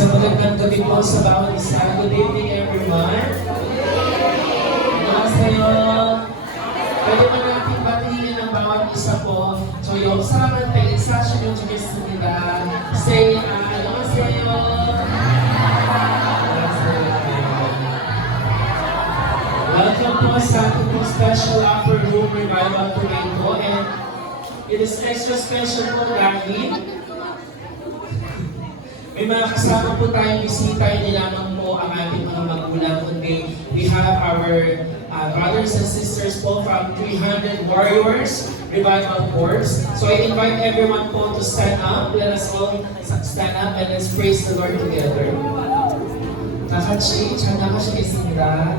Isang magandang gabi po sa bawat isa. Good evening, everyone. Annyeonghaseyo. Pwede ba natin batiin ang bawat isa po? 저요 사랑을 때 인사하시면 좋겠습니다. Say annyeonghaseyo. Welcome po sa ating po special upper room revival today po. And it is extra special po dahil may mga kasama po tayong bisita, hindi lamang po ang ating mga magulang, kundi we have our brothers and sisters po from 300 Warriors Revival Corps. So I invite everyone po to stand up. Let us all stand up and let's praise the Lord together. 잘 나가시겠습니다.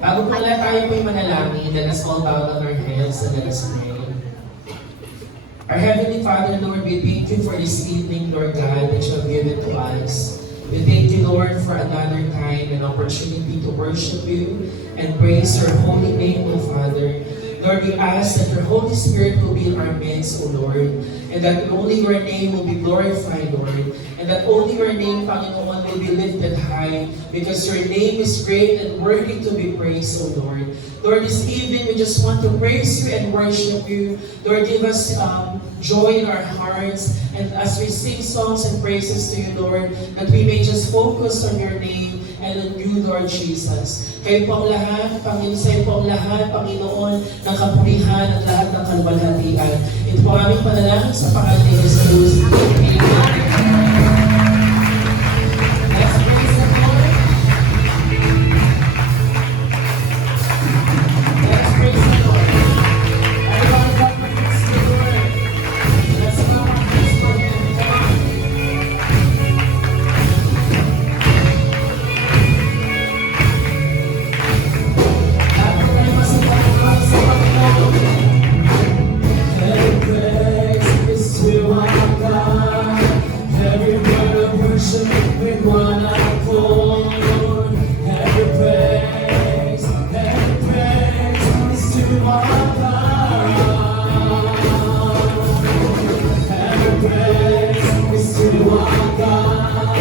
Bago po lahat tayo po'y manalangin, let us all bow down our heads and let us pray. Our Heavenly Father, Lord, we thank you for this evening, Lord God, that you have given to us. We thank you, Lord, for another time and opportunity to worship you and praise your holy name, O Father. Lord, we ask that your Holy Spirit will be in our midst, O Lord, and that only your name will be glorified, Lord, and that only your name, Panginoon, will be lifted high, because your name is great and worthy to be praised, O Lord. Lord, this evening we just want to praise you and worship you. Lord, give us joy in our hearts, and as we sing songs and praises to you, Lord, that we may just focus on your name and on you, Lord Jesus. Kayo po ang lahat, Panginoon, sa'yo po ang lahat, Panginoon, ng kapurihan at lahat ng kalwalhatian. Ito po aming panalangin sa pangalan ni Jesus. Amen. Let's praise the Lord. Let's praise the Lord. Everyone, God praise the Lord. Let's come and praise for Him. Come on. Lahat po tayo masapagpapalala sa Panginoon. Every praise is to our God. Every word of worship with one accord. Every praise is to our God. Every praise is to our God.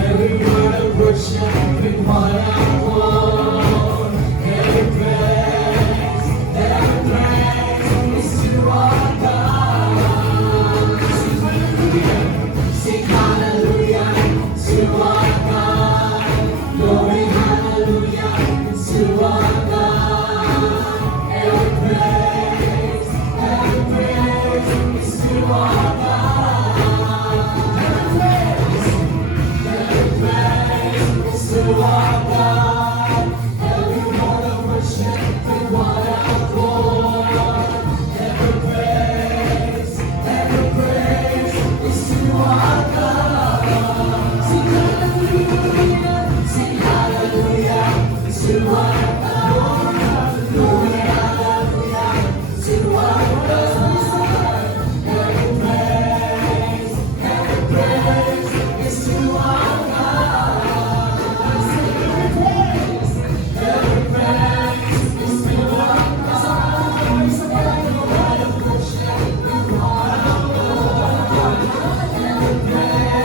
Every word of worship with one accord. Every praise is to our God. Sing hallelujah to our God. Glory hallelujah to our God. Every praise is to our God. Every praise is to our God. Every word of worship with one accord. Every praise is to our God. Sing hallelujah to our God. Glory hallelujah to our God. Every praise is to our God. Every praise is to our God. Every word of worship with one accord. Every praise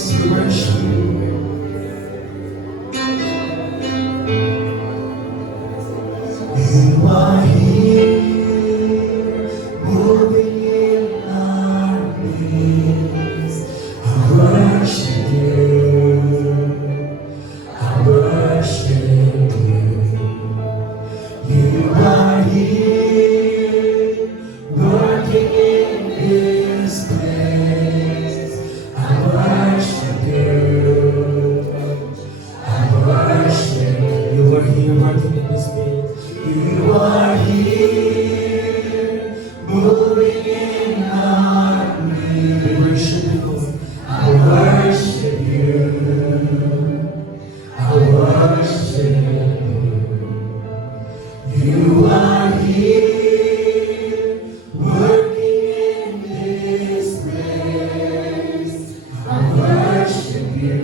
hearts to worship you. You are here, moving in our midst. I worship you. I worship you. You are here, working in this place. I worship you. I worship you. You are here, working in this place. You are here, moving in our midst. We worship you, Lord. I worship you. I worship you. You are here, working in this place. I worship you.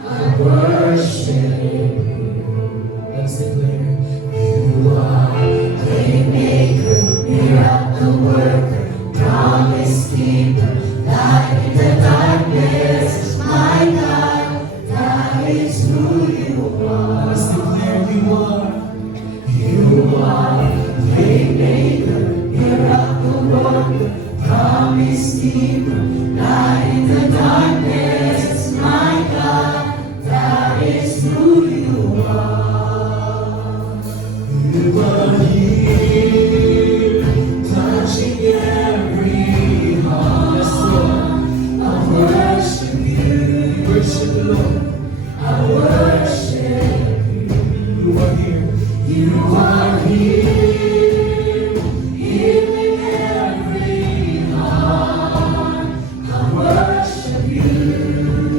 I worship you. Let's declare, you are Waymaker, miracle worker, promise keeper, light in the darkness. My God, that is who you are. Let's declare, you are. You are Waymaker, miracle worker, promise keeper, light in the darkness. My God, that is who you are. You are here, touching every heart. Yes, Lord. I worship you. Worship the Lord. I worship you. You are here. You are here, healing every heart. I worship you.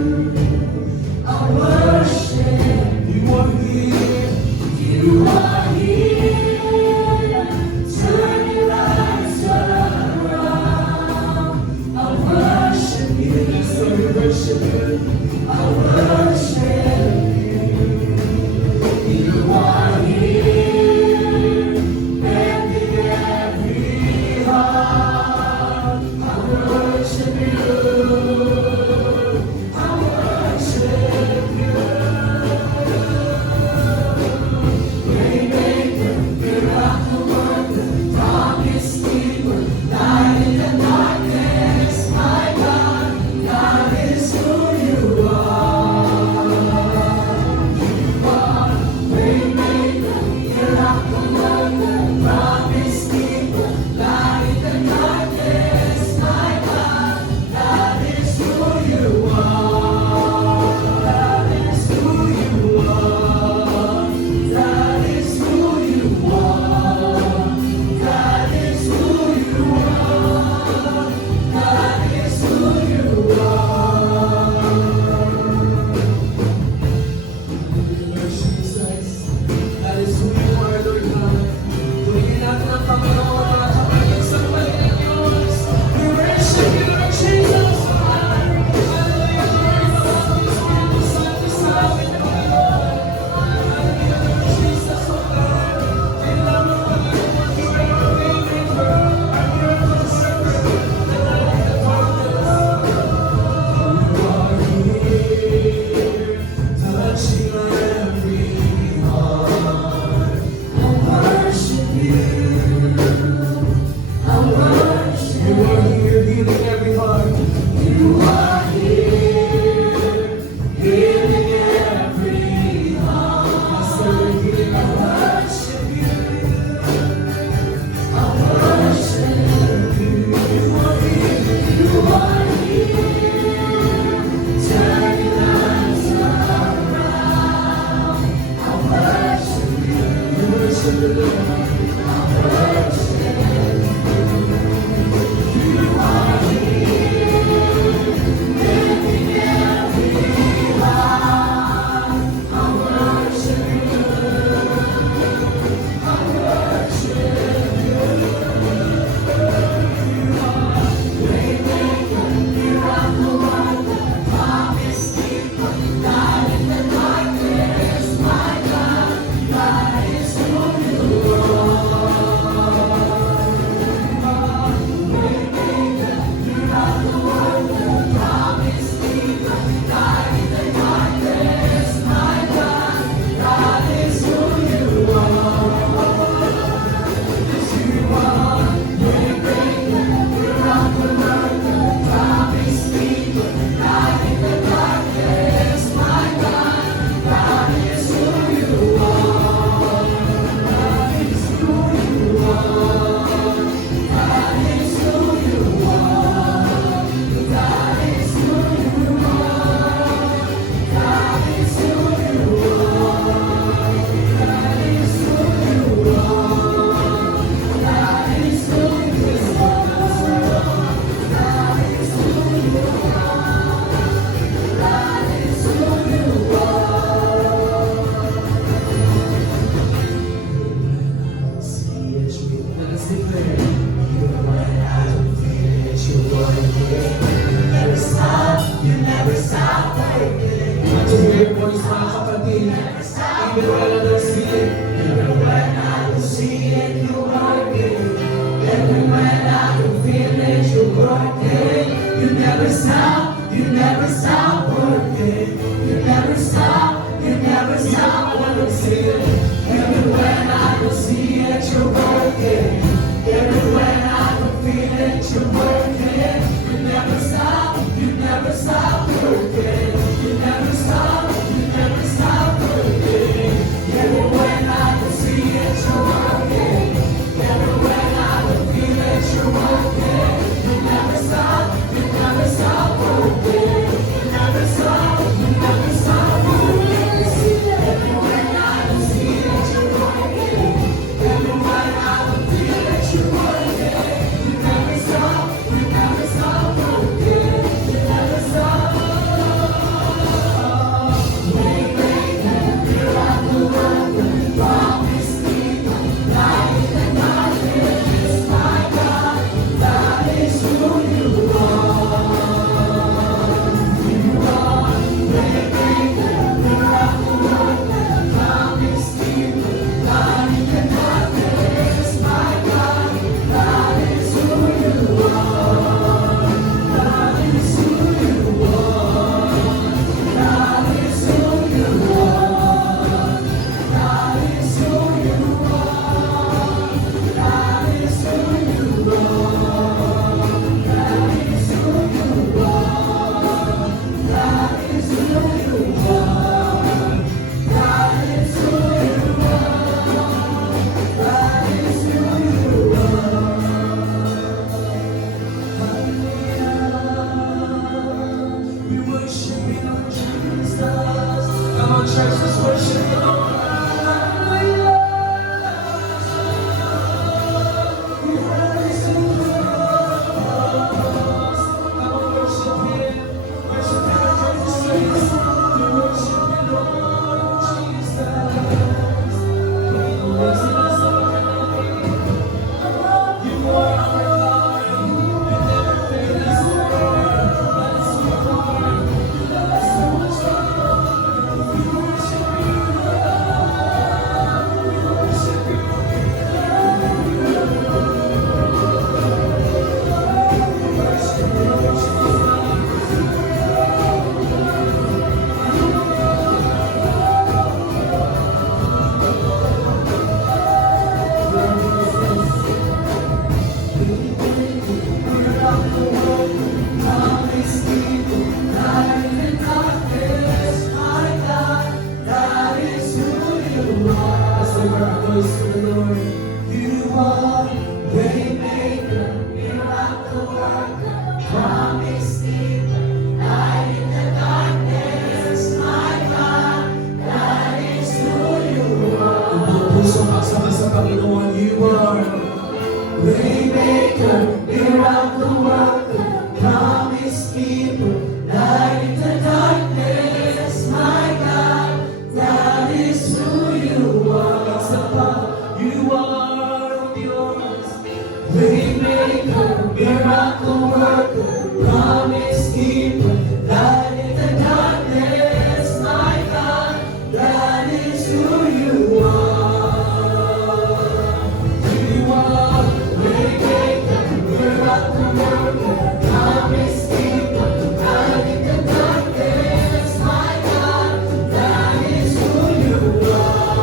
that you're working. You never stop, you never stop working. You never stop, you never stop working. Even when I can see it, you're working. Even when I can feel it, you're working. You never stop, you never stop working. You never stop, you never stop working. Even when I can see it, you're working. Even when I can feel it, you're working. You never stop, you never stop working. You never stop. Miracle worker, promise keeper, light in the darkness, my God, that is who you are. You are waymaker, miracle worker, promise keeper, light in the darkness, my God, that is who you are. That is who you are. That is who you are. That is who you are. That is who you are. That is who you are. That is who you are. That is who you are. That is who you are. We worship you, Lord Jesus. Come on, church, let's worship the Lord. We praise you, Lord. Come on, worship Him. Worship Him in this place. We worship you, Lord Jesus. We're raising us up. You are our God. You never fail us, Lord. That's who you are. You love us so much, Lord. We worship you, Lord. We worship you. Waymaker, miracle worker, promise keeper, light in the darkness, my God, that is who you are. You are yours. Waymaker, miracle worker, promise keeper, light in the darkness, my God, that is who you are. You are waymaker, miracle worker, promise keeper, light in the darkness, my God, that is who you are.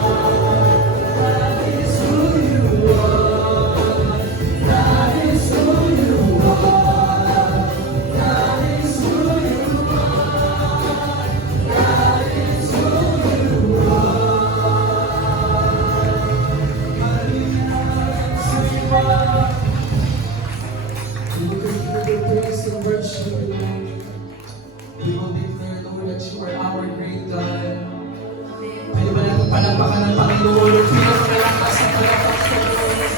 That is who you are. That is who you are. That is who you are. That is who you are. We will continue to praise and worship you, Lord. We will declare, Lord, that you are our great God. Pwede ba natin palakpakan ng Panginoon? Pinakamalakas sa palakpak sa Diyos.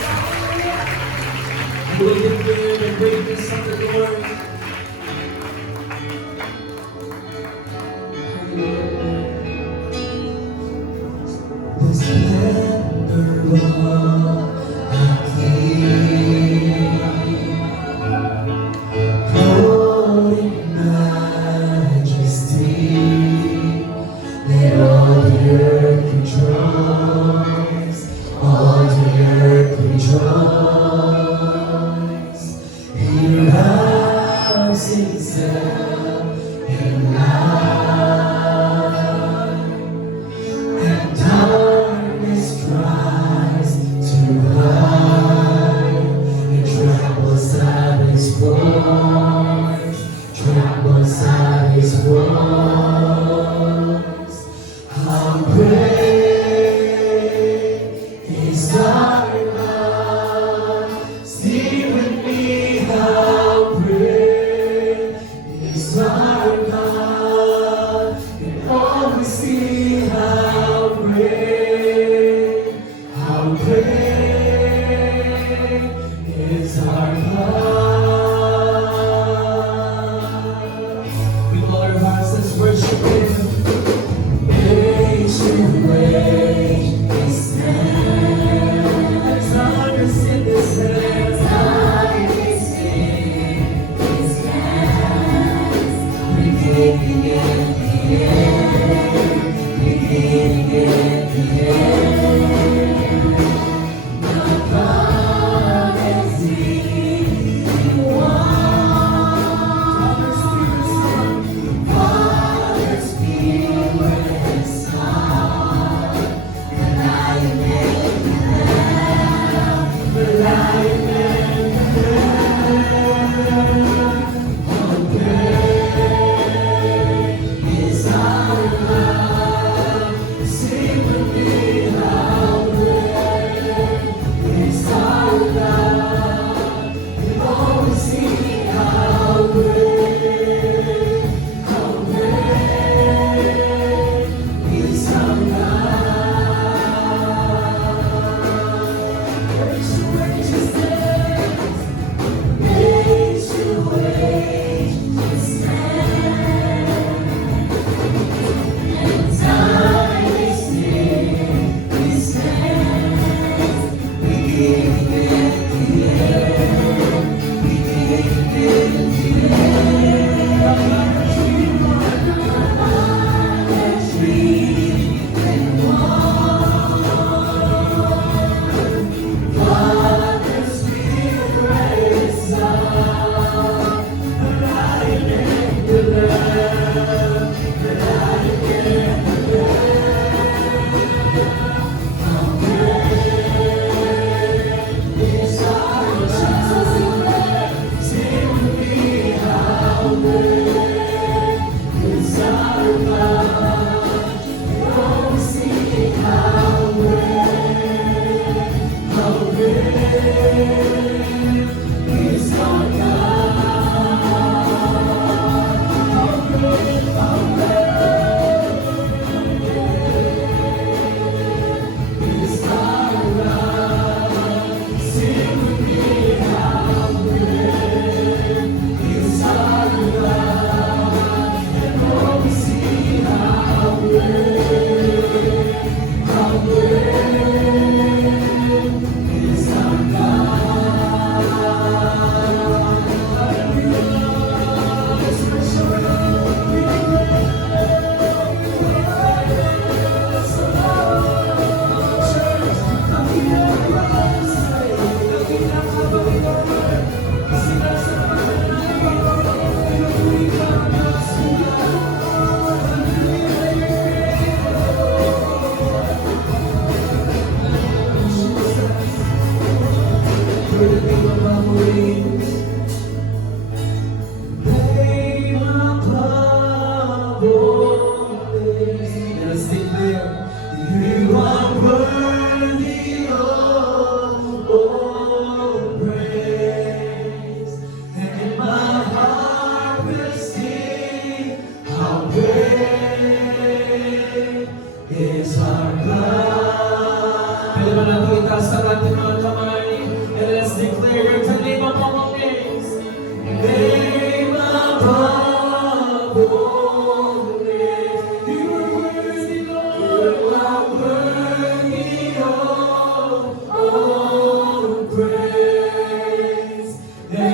We will declare the greatness of the Lord. The splendor of the King, clothed in majesty, let all the earth rejoice, all the earth rejoice. He wraps himself in light, and darkness tries to hide. It trembles at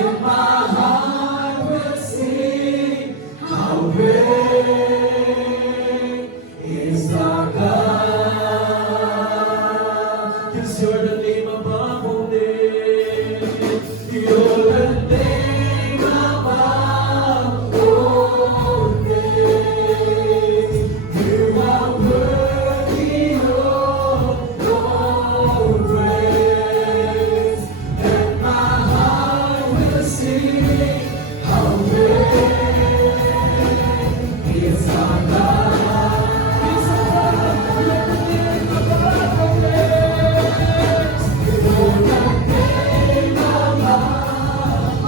And my heart will sing, how great is our God. 'Cause you're the name above all names. You're the name above all names. You are worthy of all praise. And my heart will sing, how great is our God. He's above, you're the name above all names. You're the name above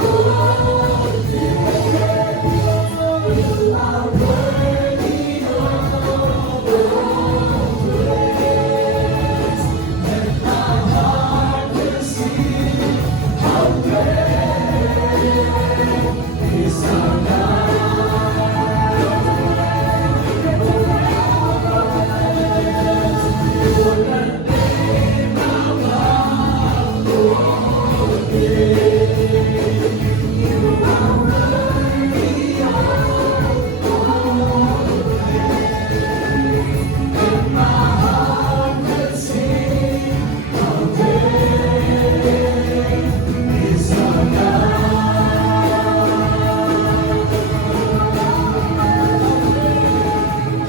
all names. You are worthy of all praise. And my heart will sing, how great is our God. You're the name above all names. You are worthy of all praise. And my heart will sing, how great is our God.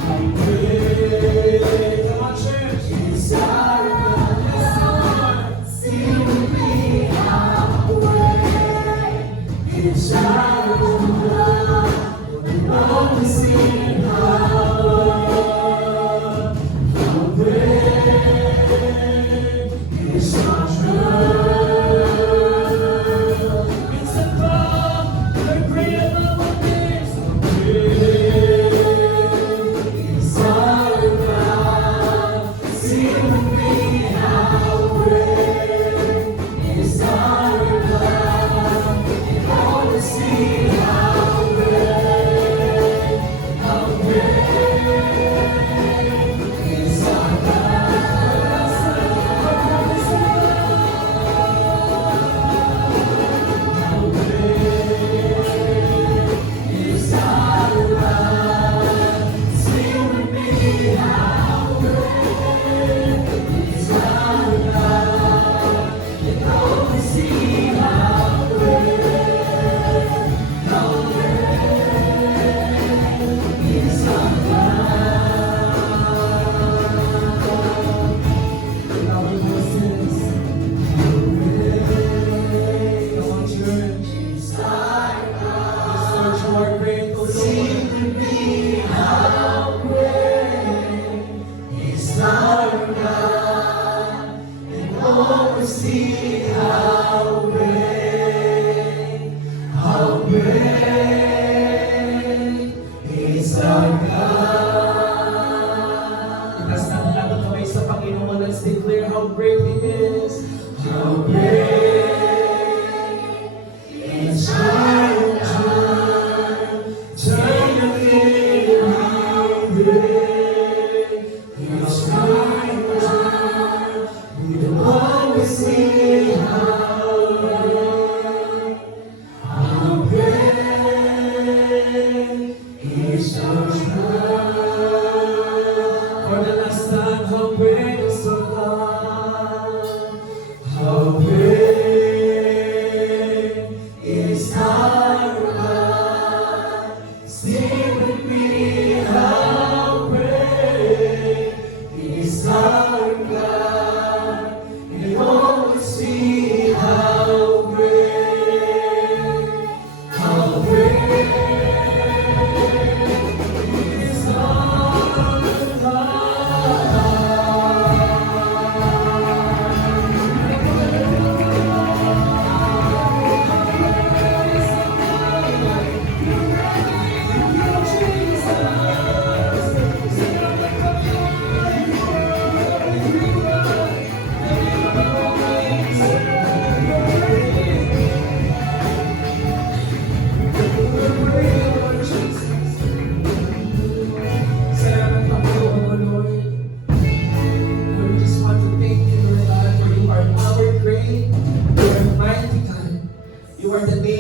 How great, come on, church, is our God. Yes, Lord. Sing with me, how great is our God. Oh, we sing, how great is our God. It's above, the great above all things. How great is our God. Sing with me, how great is our God. And all will see how great is our See how great is our God. Itaas natin natin kamay sa Panginoon. Let's declare how great He is. How great is our God. Turn your ear, how great is our God. We don't always see how great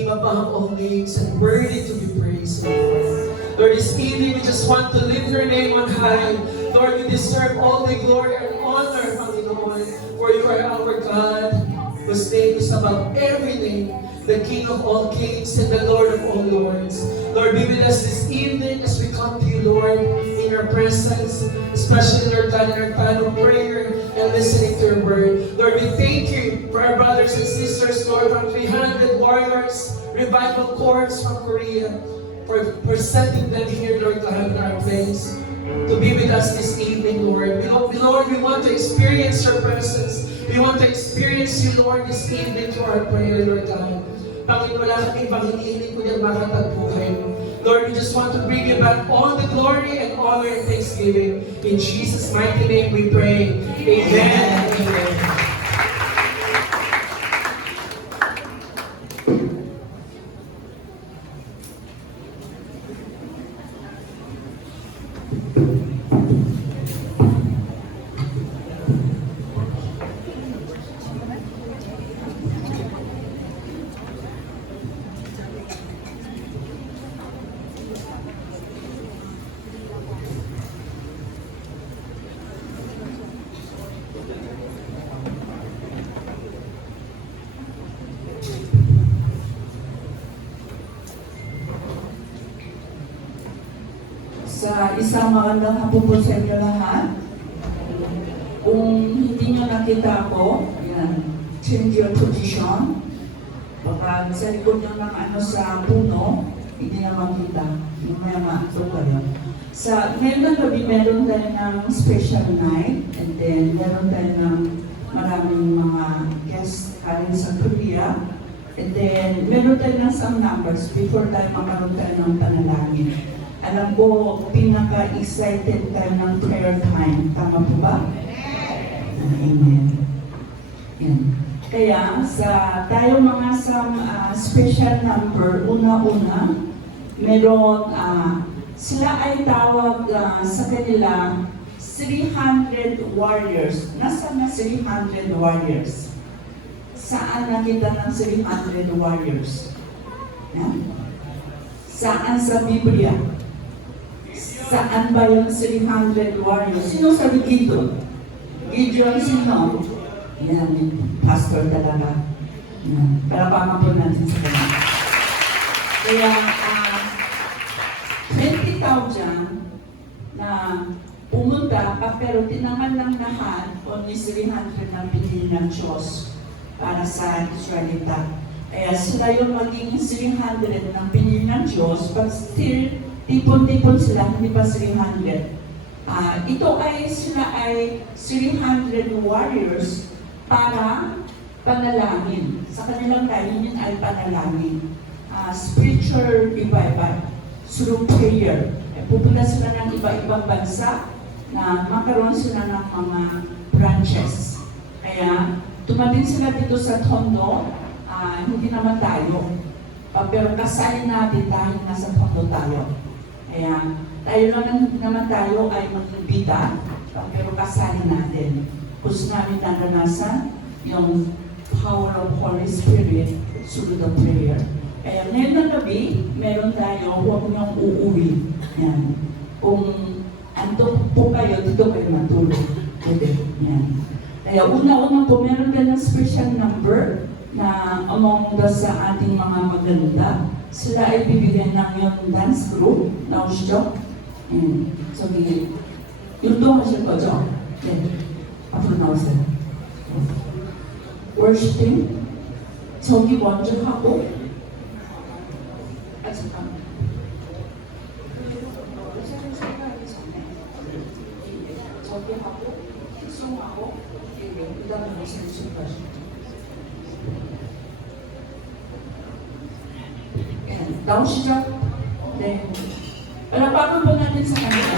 name above all names and worthy to be praised, Lord. Lord, this evening we just want to lift your name on high. Lord, you deserve all the glory and honor, Panginoon, for you are our God, whose name is above every name, the King of all kings and the Lord of all lords. Lord, be with us this evening as we come to you, Lord, in your presence, especially, Lord God, in our time of prayer and listening to your word. Lord, we thank you for our brothers and sisters, Lord, from 300 Warriors Revival Corps from Korea, for sending them here, Lord God, in our place, to be with us this evening, Lord. Lord, we want to experience your presence. We want to experience you, Lord, this evening through our prayer, Lord God. Panginoon, wala kaming panginiling kundi ang makatagpuhay mo. Lord, we just want to bring you back all the glory and honor and thanksgiving. In Jesus' mighty name we pray. Amen. Amen. Sa isang magandang hapon po sa inyo lahat. Kung hindi nyo nakita ako, yan, change your position. Baka sa likod nyo ng sa puno, hindi na makita. Mamaya maakto kayo. Sa ngayon na gabi, meron tayo ng special night, and then meron tayo ng maraming mga guests galing sa Korea. And then meron tayo ng some numbers before tayo makaroon tayo ng panalangin. Alam ko, pinaka-excited tayo ng prayer time. Tama po ba? Amen. Yan. Kaya, sa tayo mga special number, una-una, meron, sila ay tawag sa kanila 300 warriors. Nasaan na 300 warriors? Saan nakita ng 300 warriors? Yan. Saan sa Biblia? Saan ba yung 300 warriors? Sino sabi dito? Gideon, sino? Yan, pastor talaga. Yan. Palapakan po natin sa kanya. Kaya, 20,000 na pumunta pa, pero tinaman ng lahat, only 300 na pinili ng Diyos para sa Israelita. Kaya sila yung maging 300 ng pinili ng Diyos, but still, tipon-tipon sila, hindi pa 300. Ito ay sila ay 300 warriors para panalangin. Sa kanilang kainin ay panalangin. Spiritual revival through prayer. Pupunta sila ng iba-ibang bansa na magkaroon sila ng mga branches. Kaya tumating sila dito sa Tondo, hindi naman tayo. Pero kasali natin dahil nasa Tondo tayo. Kaya tayo naman tayo ay magbida, pero kasali natin. Gusto namin naranasan yung power of Holy Spirit through the prayer. Kaya ngayon na gabi, meron tayo, huwag niyong uuwi. Yan. Kung ando po kayo, dito kayo matulog. Pwede. Yan. Kaya una-una po, meron ka ng special number na among sa ating mga maganda. Sila ay bibigyan ng yung dance group, 나오시죠? 저기 율동하실 거죠? 네, 앞으로 나오세요. Worshiping 저기 먼저 하고 잠깐만. 저기 하고 픽송하고 그다음에 무슨 거죠? 나오시죠? 네. Palapakan po natin sa kanila.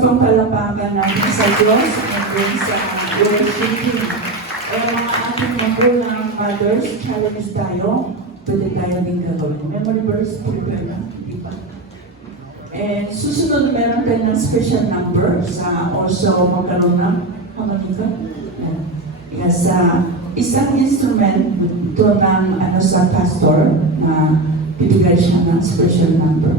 pampalapakan natin sa Diyos and then sa worshiping. Kaya mga ating magulang, mothers, challenge tayo, pwede tayo din gagawin. Memory verse, prepare na, di ba? And susunod, meron tayo ng special number sa also magkaroon ng hamanika. Yes, isang instrument ito ng sa pastor na bibigay siya ng special number.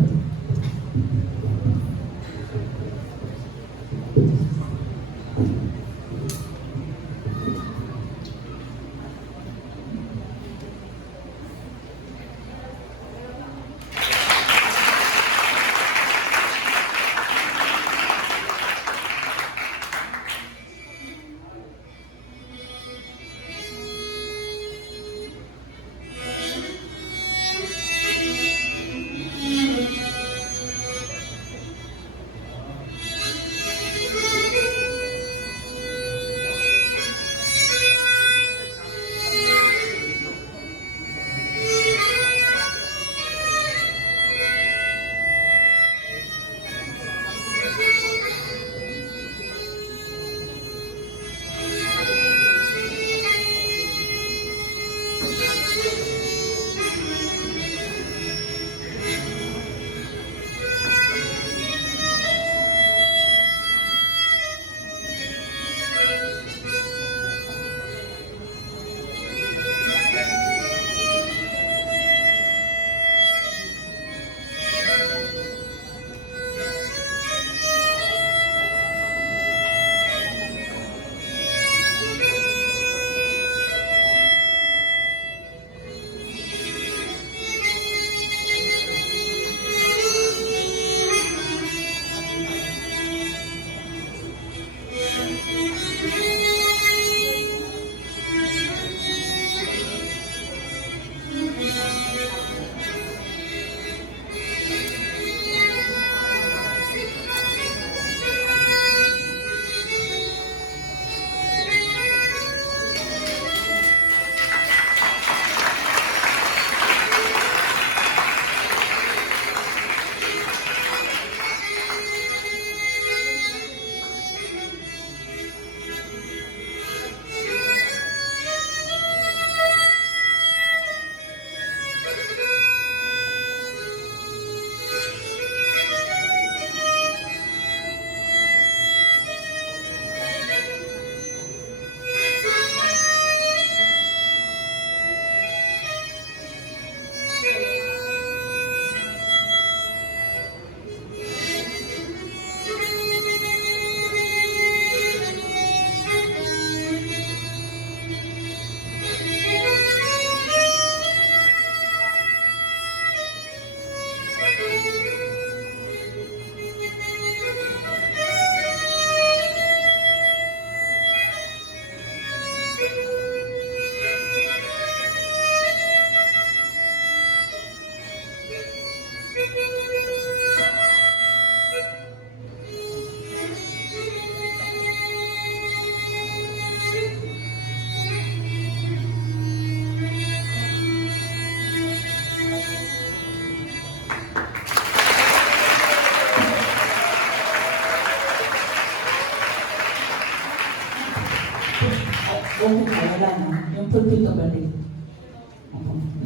Kung wala na, yung pulpito balik.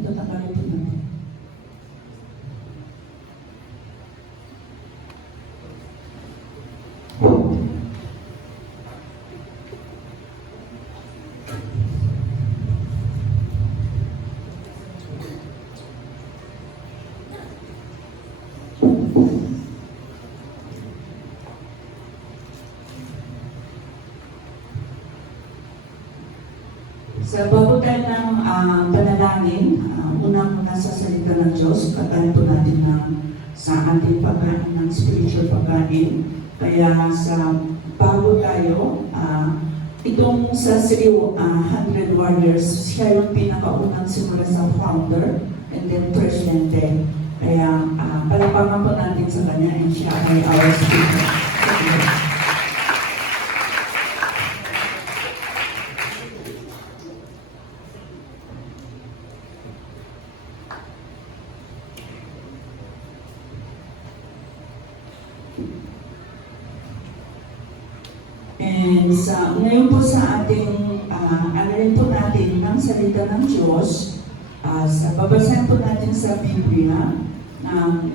Ito takalipin natin. Sa bago tayo ng panalangin, unang-una sa salita ng Diyos, pagkain po natin sa ating pagkain ng spiritual pagkain. Kaya sa bago tayo, itong sa 100 Warriors, siya yung pinakaunang simula sa founder and then presidente. Kaya palapakan po natin sa kanya and siya ay our speaker. And ngayon po sa ating, ano rin po natin ng salita ng Diyos, babasahin po natin sa Biblia,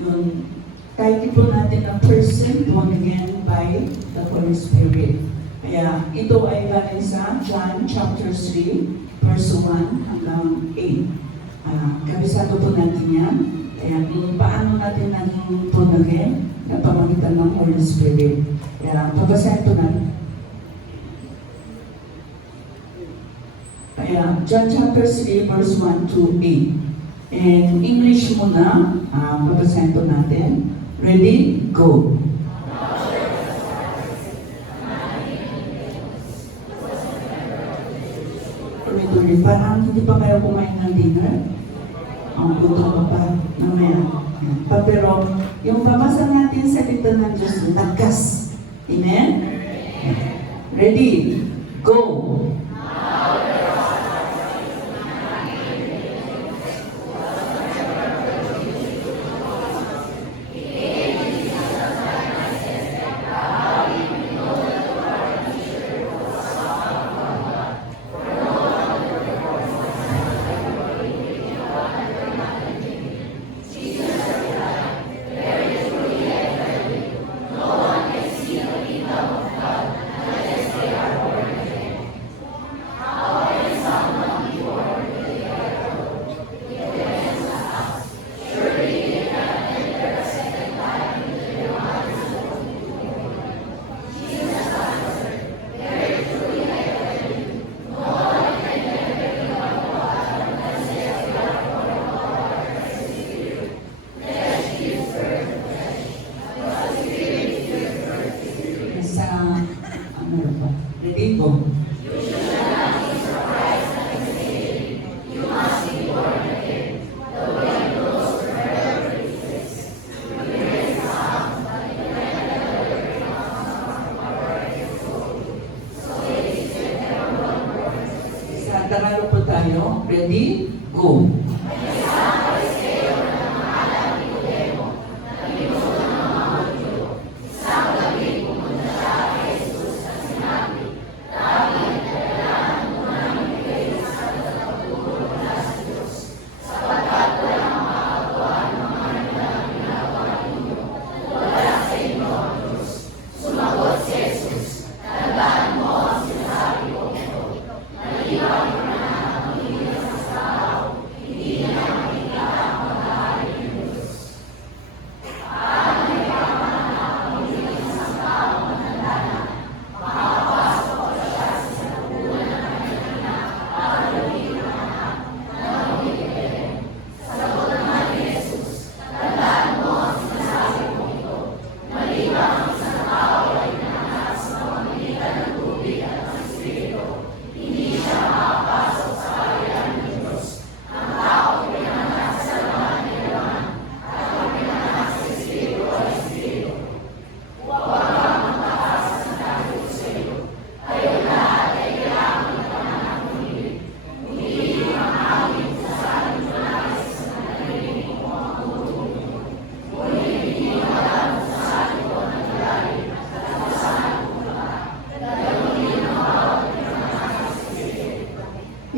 yung title po natin na Person Born Again by the Holy Spirit. Kaya ito ay galing sa John chapter 3, verse 1 hanggang 8. Kabisado po natin yan. Kaya kung paano natin naging born again na pamagitan ng Holy Spirit. Kaya babasahin po natin. Kaya John chapter 3, verse 1 to 8. And English muna, babasahin po natin. Ready? Go! Tuloy-tuloy. Parang hindi pa kayo kumain ng dinner? Ang gutom pa pa. Mamaya. Pero yung babasa natin sa salita ng Diyos, nagkas. Amen? Ready? Go! Ready? Go! Sa Tagalog po tayo. Ready? Go!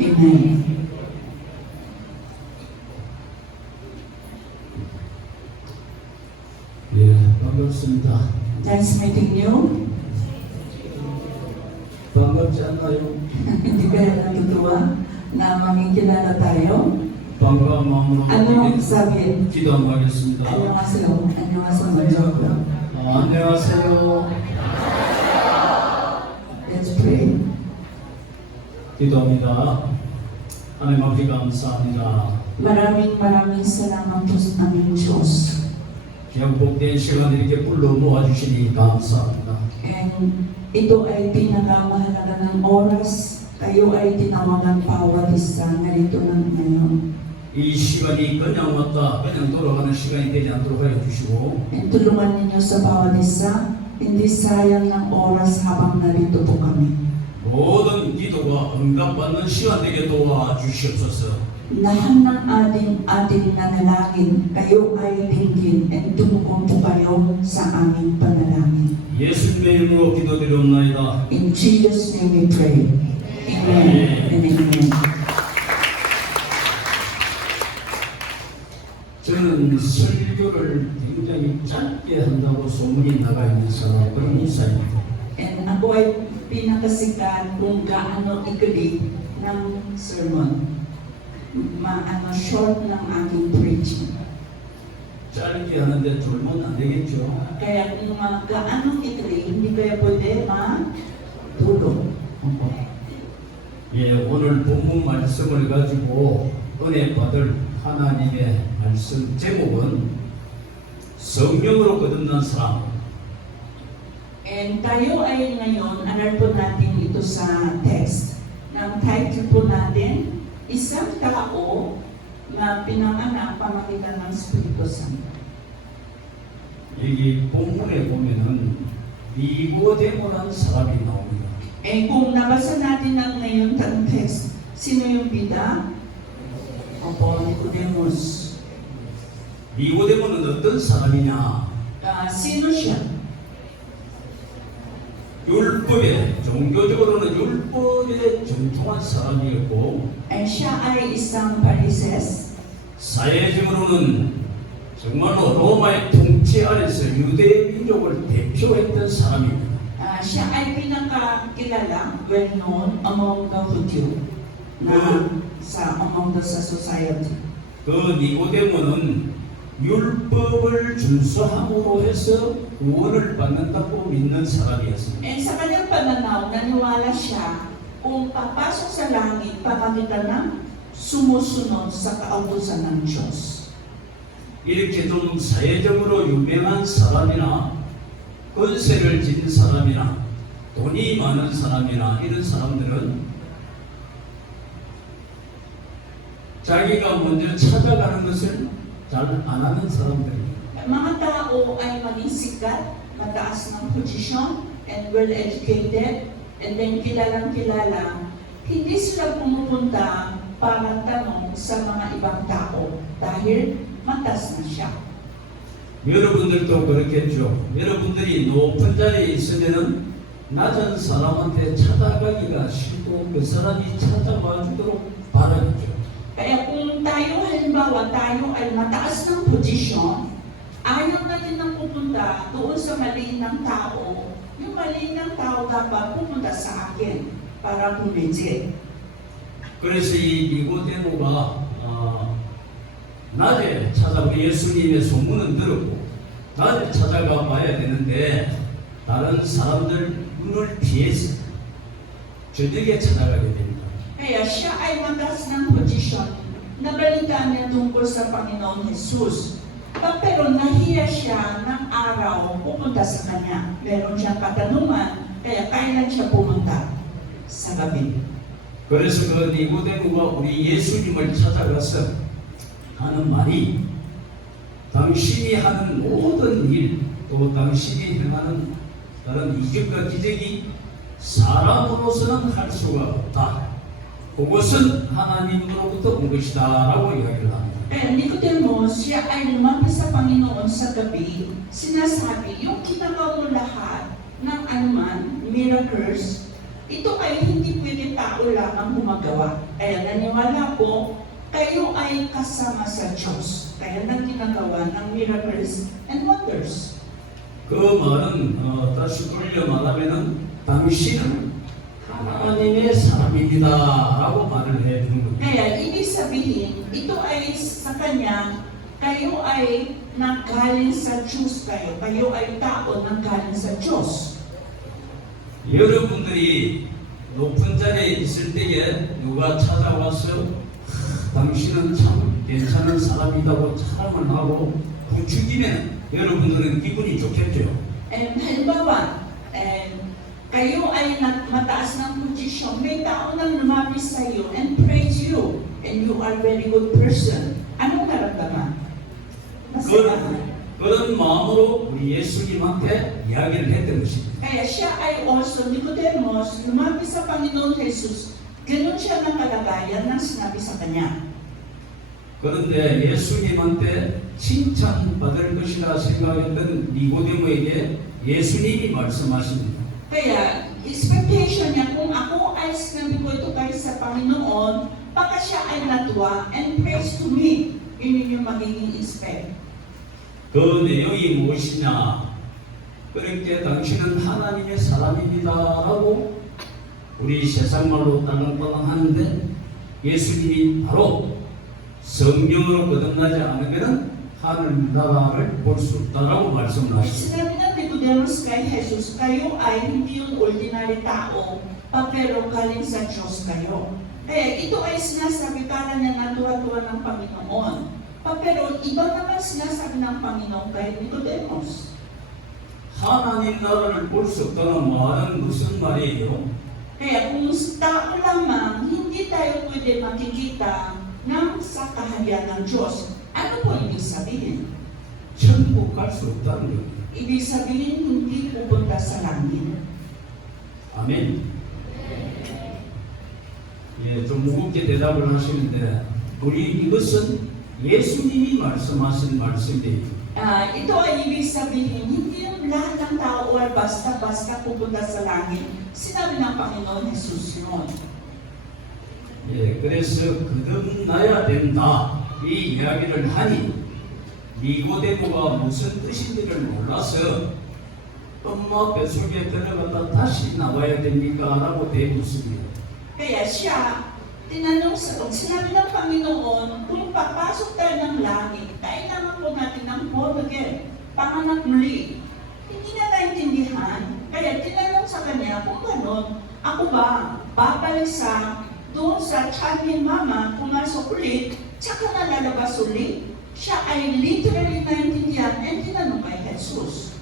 Amen. 반갑습니다. Nice meeting you. 반갑지 않나요? Hindi kaya natutuwa na makikilala tayo. 반가운 마음으로 Ano ang sabihin? 기도하겠습니다. 안녕하세요. 안녕하세요. 먼저. 안녕하세요. Let's pray. 기도합니다. 하나님 아버지 감사합니다. Maraming salamat po sa aming Diyos. 귀한 복된 시간을 이렇게 불러 모아주시니 감사합니다. And ito ay pinakamahalaga ng oras. Kayo ay tinawagan bawat isa narito ng ngayon. 이 시간이 그냥 왔다 그냥 돌아가는 시간이 되지 않도록 하여 주시고 And tulungan ninyo sa bawat isa, hindi sayang ng oras habang narito po kami. 모든 기도가 응답받는 시간 되게 도와주시옵소서. Lahat ng ating nanalangin, kayo ay dinggin and tumukong po kayo sa aming panalangin. 예수님의 이름으로 기도드리옵나이다. In Jesus' name we pray. Amen and amen. 저는 설교를 굉장히 짧게 한다고 소문이 나가 있는 사람 그런 인사입니다. And ako ay pinakasikat kung gaano ikli ng sermon. Short ng aking preaching. 짧게 하는데 졸면 안 되겠죠. Kaya kung gaano ikli, hindi kaya pwede matulog. 예, 오늘 본문 말씀을 가지고 은혜 받을 하나님의 말씀 제목은 성령으로 거듭난 사람. And tayo ay ngayon, aral po natin ito sa text. Ng title po natin, Isang Tao na Pinanganak Pamagitan ng Espiritu Santo. 여기 본문에 보면은 니고데모라는 사람이 나옵니다. Eh kung nabasa natin ang ngayon ang text, sino yung bida? Opo, Nicodemus. 니고데모는 어떤 사람이냐? Sino siya? 율법에 종교적으로는 율법에 준통한 사람이었고 Siya ay isang Parises. 사회적으로는 정말로 로마의 통치 아래서 유대 민족을 대표했던 사람입니다. Siya ay pinakakilala, well known among the Hudyo na among the society. 그 니고데모는 율법을 준수함으로 해서 구원을 받는다고 믿는 사람이었습니다. And sa kanyang pananaw, naniwala siya kung papasok sa langit pamagitan ng sumusunod sa kautusan ng Diyos. 이렇게 좀 사회적으로 유명한 사람이나 권세를 지닌 사람이나 돈이 많은 사람이나 이런 사람들은 자기가 먼저 찾아가는 것을 잘 안 하는 사람들입니다. Mga tao ay maging sikat, mataas ng posisyon, and well-educated, and then kilalang kilala, hindi sila pumupunta para tanong sa mga ibang tao dahil matas na siya. 여러분들도 그렇겠죠. 여러분들이 높은 자리에 있으면은 낮은 사람한테 찾아가기가 싫고 그 사람이 찾아와 주도록 바라겠죠. Kaya kung tayo, halimbawa, tayo ay mataas ng posisyon, ayaw natin nang pupunta doon sa maliit ng tao. Yung maliit ng tao dapat pumunta sa akin para bumidit. 그래서 이 니고데모가 낮에 찾아가 예수님의 소문은 들었고 낮에 찾아가 봐야 되는데 다른 사람들 눈을 피해서 저녁에 찾아가게 됩니다. Kaya siya ay mataas ng posisyon. Nabalitaan niya tungkol sa Panginoon Jesus. Pero nahiya siya ng araw pupunta sa kanya. Meron siyang katanungan, kaya kailan siya pumunta? Sa gabi. 그래서 그 니고데모가 우리 예수님을 찾아가서 하는 말이 당신이 하는 모든 일, 또 당신이 행하는 다른 이적과 기적이 사람으로서는 할 수가 없다. 그것은 하나님으로부터 온 것이다 라고 이야기를 합니다. Nicodemus, siya ay lumapit sa Panginoon sa gabi, sinasabi, yung ginagawa mo lahat ng anuman, miracles, ito ay hindi pwede tao lamang gumagawa. Kaya naniwala ko, kayo ay kasama sa Diyos. Kaya nang ginagawa ng miracles and wonders. 그 말은 다시 돌려 말하면은 당신은 하나님의 사람입니다 라고 말을 해주는 겁니다. Kaya ibig sabihin, ito ay sa kanya, kayo ay nanggaling sa Diyos kayo. Kayo ay tao nanggaling sa Diyos. 여러분들이 높은 자리에 있을 때에 누가 찾아와서 당신은 참 괜찮은 사람이라고 자랑을 하고 부추기면 여러분들은 기분이 좋겠죠. And halimbawa, kayo ay mataas ng posisyon, may tao nang lumapit sa iyo and praise you, and you are very good person. Anong naramdaman? Masaya. 그런 마음으로 우리 예수님한테 이야기를 했던 것입니다. Kaya siya ay also, Nicodemus, lumapit sa Panginoon Jesus, ganun siya ng kalagayan ng sinabi sa kanya. 그런데 예수님한테 칭찬받을 것이라 생각했던 니고데모에게 예수님이 말씀하십니다. Kaya, expectation niya, kung ako ay sinabi ko ito kayo sa Panginoon, baka siya ay natuwa and praise to me. Yun yung magiging expect. 그 내용이 무엇이냐? 그렇게 당신은 하나님의 사람입니다라고 우리 세상말로 딸랑딸랑 하는데 예수님이 바로 성경으로 거듭나지 않으면 하늘나라를 볼 수 없다라고 말씀을 하십니다. Sinabi ng Nicodemus kay Jesus, kayo ay hindi yung ordinary tao, pero galing sa Diyos kayo. Kaya ito ay sinasabi para niya natuwa-tuwa ng Panginoon. Pero iba naman sinasabi ng Panginoon kay Nicodemus. 하나님 나라를 볼 수 없다는 말은 무슨 말이에요? Kaya kung tao lamang, hindi tayo pwede makikita ng sa kaharian ng Diyos. Ano po ibig sabihin? 천국 갈 수 없다는 겁니다. Ibig sabihin, hindi pupunta sa langit. 아멘. 예, 좀 무겁게 대답을 하시는데 우리 이것은 예수님이 말씀하신 말씀이에요. Ito ay ibig sabihin, hindi yung lahat ng tao ay basta-basta pupunta sa langit. Sinabi ng Panginoon Jesus yun. 예, 그래서 거듭나야 된다 이 이야기를 하니 니고데모가 무슨 뜻인지를 몰라서 엄마 뱃속에 들어갔다 다시 나와야 됩니까? 라고 대묻습니다. Kaya siya, tinanong sinabi ng Panginoon, kung papasok tayo ng langit, kailangan po natin ng born again, panganak muli. Hindi na naintindihan, kaya tinanong sa kanya, kung gano'n, ako ba, babalik doon sa tiyan ni Mama, pumasok ulit, tsaka na lalabas ulit? Siya ay literally naintindihan, and tinanong kay Jesus.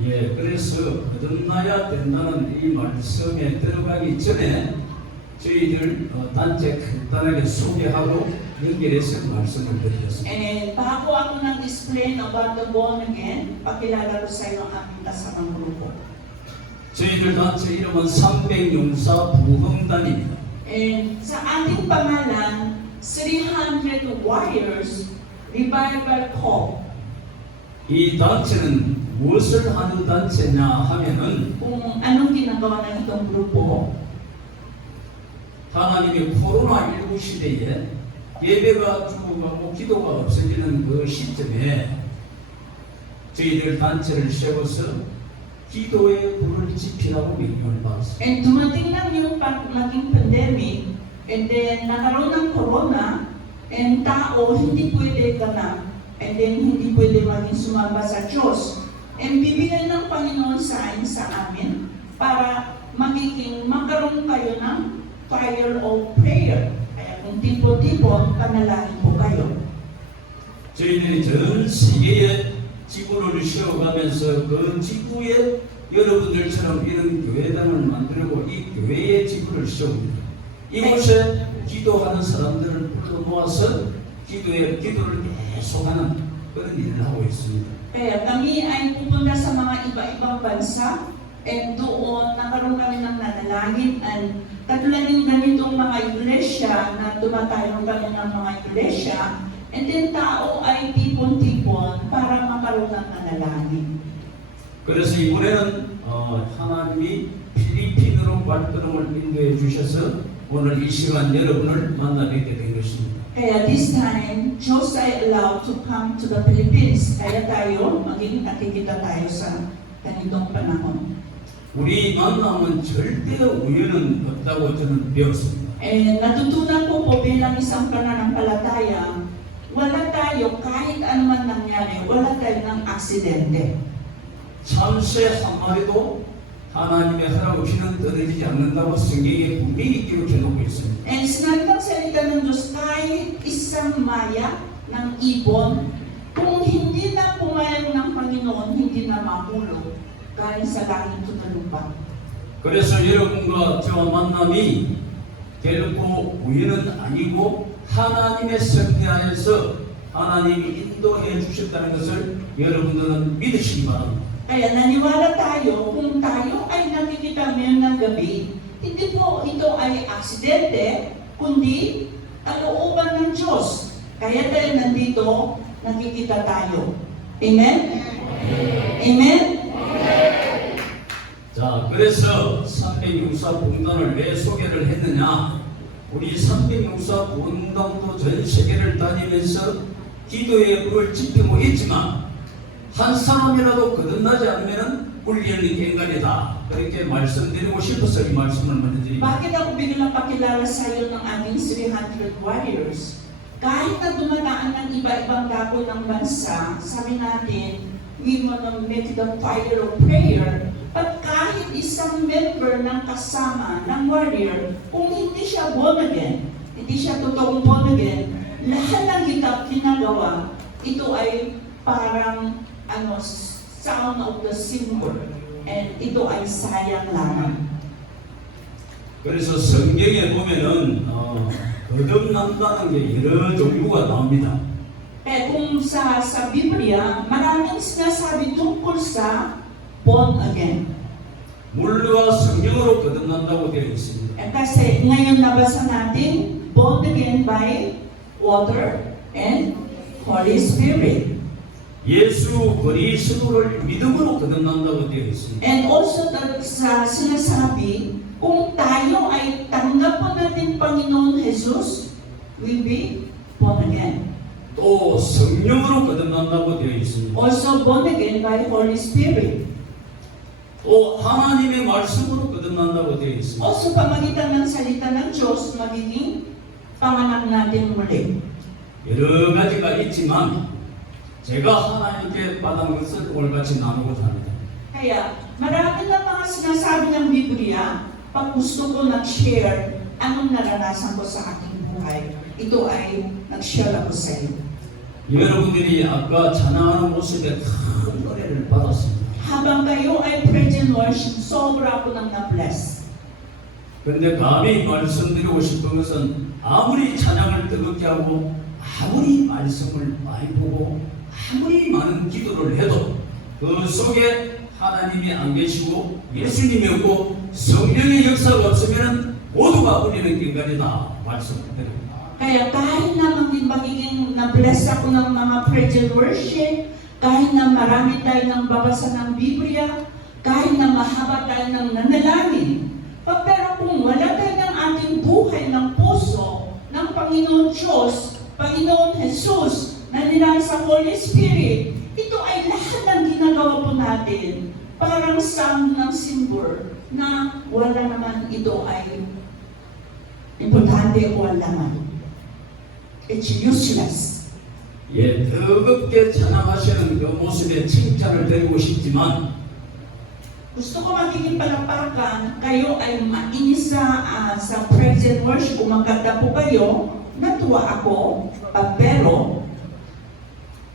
예, 그래서 거듭나야 된다는 이 말씀에 들어가기 전에 저희들 단체 간단하게 소개하고 연결해서 말씀을 드리겠습니다. And bago ako nag-explain about the born again, pakilala ko sa iyo ang aming kasamang grupo. 저희들 단체 이름은 300용사 부흥단입니다. And sa ating pangalan, 300 Warriors Revival Corps. 이 단체는 무엇을 하는 단체냐 하면은 Kung anong ginagawa ng itong grupo, 하나님이 코로나19 시대에 예배가 죽어가고 기도가 없어지는 그 시점에 저희들 단체를 세워서 기도의 불을 지피라고 명령을 받았습니다. and dumating lang yung naging pandemic, and then nakaroon ng corona, and tao hindi pwede ganap, and then hindi pwede maging sumamba sa Diyos. And bibigyan ng Panginoon sign sa amin para magkaroon kayo ng fire of prayer. Kaya kung tipo-tipo, panalangin po kayo. 저희들이 전 세계에 지구를 쉬어가면서 그 지구에 여러분들처럼 이런 교회당을 만들고 이 교회의 지구를 씌웁니다. 이곳에 기도하는 사람들을 불러 모아서 기도를 계속하는 그런 일을 하고 있습니다. Kaya kami ay pupunta sa mga iba-ibang bansa, and doon nakaroon kami ng nanalangin, and katulad ng ganitong mga iglesia na tumatayo kami ng mga iglesia, and then tao ay tipon-tipon para makaroon ng nanalangin. 그래서 이번에는 하나님이 필리핀으로 발걸음을 인도해 주셔서 오늘 이 시간 여러분을 만나 뵙게 된 것입니다. Kaya this time, Diyos ay allowed to come to the Philippines. Kaya tayo, maging nakikita tayo sa ganitong panahon. 우리 만남은 절대 우연은 없다고 저는 배웠습니다. And natutunan ko po bilang isang pananampalataya, wala tayo, kahit ano man nangyari, wala tayo ng aksidente. 참새 한 마리도 하나님의 허락 없이는 떨어지지 않는다고 성경에 분명히 기록해 놓고 있습니다. And sinabi ng salita ng Diyos, kahit isang maya ng ibon, kung hindi na pumayag ng Panginoon, hindi na mahulog galing sa langit o lupa. 그래서 여러분과 저와 만남이 결코 우연은 아니고 하나님의 섭리하에서 하나님이 인도해 주셨다는 것을 여러분들은 믿으시기 바랍니다. Kaya naniwala tayo, kung tayo ay nakikita ngayon ng gabi, hindi po ito ay aksidente, kundi kalooban ng Diyos. Kaya tayo nandito, nakikita tayo. Amen? Amen? 자, 그래서 364 봉단을 왜 소개를 했느냐? 우리 364 봉단도 전 세계를 다니면서 기도의 불을 지피고 있지만 한 사람이라도 거듭나지 않으면 꿀리는 갱간이다. 그렇게 말씀드리고 싶어서 이 말씀을 먼저 드립니다. Bakit ako biglang pakilala sa iyo ng ating 300 warriors? Kahit na dumadaan ng iba-ibang dako ng bansa, sabi natin, we wanna make the fire of prayer. At kahit isang member ng kasama ng warrior, kung hindi siya born again, hindi siya totoong born again, lahat ng ginagawa, ito ay parang sound of the cymbal. And ito ay sayang lamang. 그래서 성경에 보면은 거듭난다는 게 여러 종류가 나옵니다. Kaya kung sa Biblia, maraming sinasabi tungkol sa born again. 물과 성령으로 거듭난다고 되어 있습니다. Kasi ngayon nabasa natin, born again by water and Holy Spirit. 예수 그리스도를 믿음으로 거듭난다고 되어 있습니다. And also sa sinasabi, kung tayo ay tanggap po natin Panginoon Jesus, we be born again. 또 성령으로 거듭난다고 되어 있습니다. Also born again by Holy Spirit. 또 하나님의 말씀으로 거듭난다고 되어 있습니다. Also pamagitan ng salita ng Diyos, magiging panganak natin muli. 여러 가지가 있지만 제가 하나님께 받은 것을 오늘같이 나누고자 합니다. Kaya marami na mga sinasabi ng Biblia, pag gusto ko nag-share anong naranasan ko sa aking buhay, ito ay nag-share ako sa iyo. 여러분들이 아까 찬양하는 모습에 큰 노래를 받았습니다. Habang kayo ay praise and worship, sobra ako nang na-bless. 그런데 감히 말씀드리고 싶은 것은 아무리 찬양을 뜨겁게 하고 아무리 말씀을 많이 보고 아무리 많은 기도를 해도 그 속에 하나님이 안 계시고 예수님이 없고 성령의 역사가 없으면 모두가 우리는 갱간이다 말씀드립니다. Kaya kahit na magiging na-bless ako ng mga praise and worship, kahit na marami tayo ng babasa ng Biblia, kahit na mahaba tayo ng nanalangin, pero kung wala tayo ng ating buhay ng puso ng Panginoon Diyos, Panginoon Jesus, na nilang sa Holy Spirit, ito ay lahat ng ginagawa po natin parang sound ng symbol na wala naman ito ay importante o alaman. It's useless. 예, 뜨겁게 찬양하시는 그 모습에 칭찬을 드리고 싶지만 Gusto ko magiging palapakan, kayo ay mainis sa praise and worship, kumaganda po kayo, natuwa ako, pero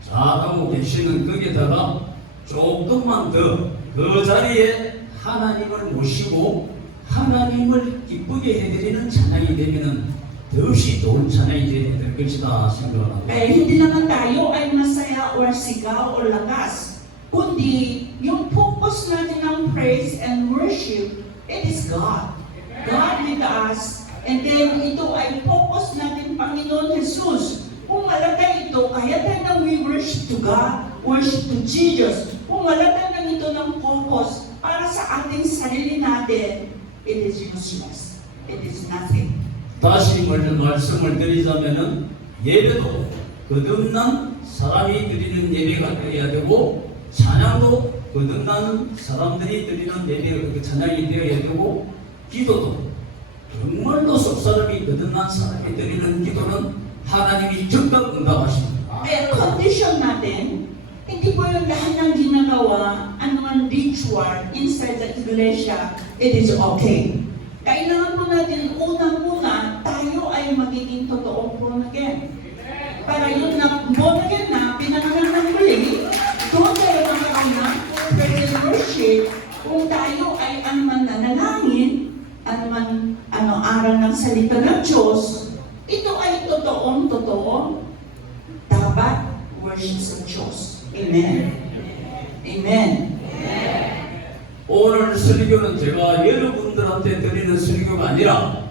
잘하고 계시는 거기다가 조금만 더 그 자리에 하나님을 모시고 하나님을 기쁘게 해드리는 찬양이 되면은 더없이 좋은 찬양이 될 것이다 생각합니다. kaya hindi naman tayo ay masaya or sigaw o lakas, kundi yung focus natin ng praise and worship, it is God. God with us, and then ito ay focus natin Panginoon Jesus. Kung wala tayo ito, kaya tayo nang we worship to God, worship to Jesus. Kung wala tayo nang ito ng focus para sa ating sarili natin, it is useless. It is nothing. 다시 말씀을 드리자면은 예배도 거듭난 사람이 드리는 예배가 되어야 되고 찬양도 거듭난 사람들이 드리는 예배가 그 찬양이 되어야 되고 기도도 정말로 속사람이 거듭난 사람이 드리는 기도는 하나님이 즉각 응답하십니다. Pero condition natin, hindi po yung lahat ng ginagawa, anong ritual inside the iglesia, it is okay. Kailangan po natin unang-una, tayo ay magiging totoong born again. Para yun na born again na, pinangalan ng muli, doon tayo magkakaroon ng praise and worship. Kung tayo ay anuman nanalangin, anuman aral ng salita ng Diyos, ito ay totoong dapat worship sa Diyos. Amen. Amen. 오늘 설교는 제가 여러분들한테 드리는 설교가 아니라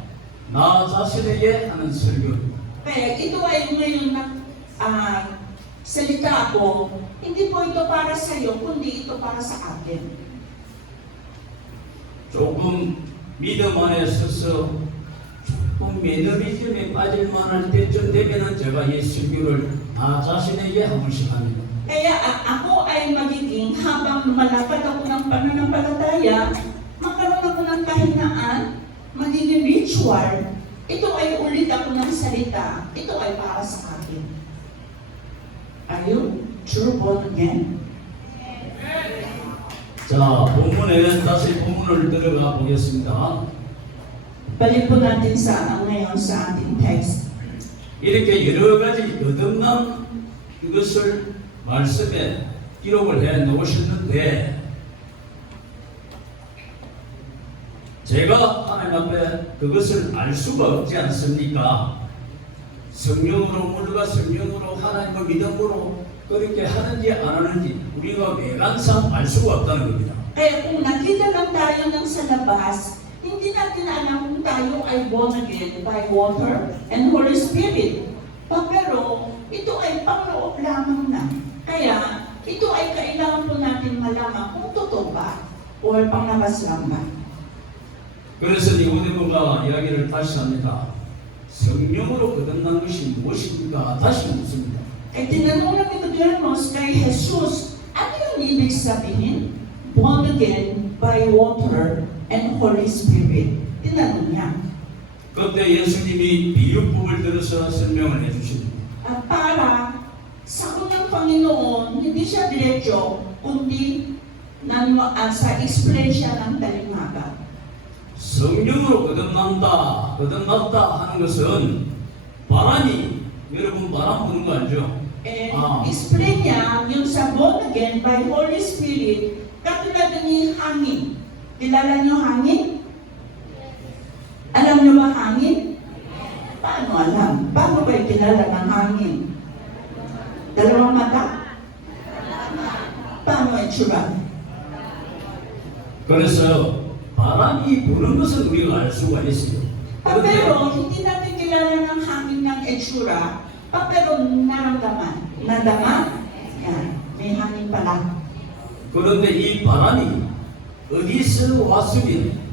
나 자신에게 하는 설교입니다. Kaya ito ay ngayon na salita ako, hindi po ito para sa iyo, kundi ito para sa atin. 조금 믿음 안에 서서 조금 매너리즘에 빠질 만할 때쯤 되면은 제가 이 설교를 나 자신에게 한 번씩 합니다. Kaya ako ay magiging habang lumalapad ako ng pananampalataya, magkaroon ako ng kahinaan, magiging ritual, ito ay ulit ako ng salita, ito ay para sa akin. Are you true born again? 자, 본문에 다시 본문을 들어가 보겠습니다. Balik po natin ngayon sa ating text. 이렇게 여러 가지 거듭남 이것을 말씀에 기록을 해 놓으셨는데 제가 하나님 앞에 그것을 알 수가 없지 않습니까? 성령으로 우리가 성령으로 하나님을 믿음으로 그렇게 하는지 안 하는지 우리가 외관상 알 수가 없다는 겁니다. Kaya kung nakita lang tayo ng sa labas, hindi natin alam kung tayo ay born again by water and Holy Spirit. Pero ito ay pangloob lamang na. Kaya ito ay kailangan po natin malaman kung totoo ba o panglabas lang ba. 그래서 니고데모가 이야기를 다시 합니다. 성령으로 거듭난 것이 무엇입니까? 다시 묻습니다. Ay tinanong ng Nicodemus kay Jesus, ano yung ibig sabihin? Born again by water and Holy Spirit. Tinanong niya. 그때 예수님이 비유법을 들어서 설명을 해주십니다. Para sa unang Panginoon, hindi siya diretso, kundi sa explain siya ng talimhaga. 성령으로 거듭났다 하는 것은 바람이 여러분 바람 부는 거 알죠? Explain niya yung sa born again by Holy Spirit, katulad ni hangin. Kilala niyo hangin? Alam niyo ba hangin? Paano alam? Paano kayo kilala ng hangin? Dalawang mata? Paano itsura? 그래서 바람이 부는 것은 우리가 알 수가 있어요. Pero hindi natin kilala ng hangin ng itsura, pero naramdaman. Nadama? Yan, may hangin pala. 그런데 이 바람이 어디서 왔으면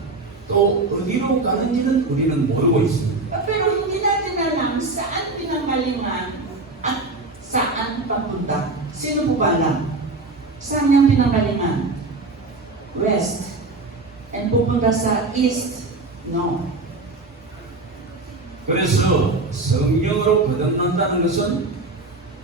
또 어디로 가는지는 우리는 모르고 있습니다. Pero hindi natin alam saan pinanggalingan at saan papunta. Sino po ba alam? Saan niyang pinanggalingan? West. And pupunta sa east? No. 그래서 성령으로 거듭난다는 것은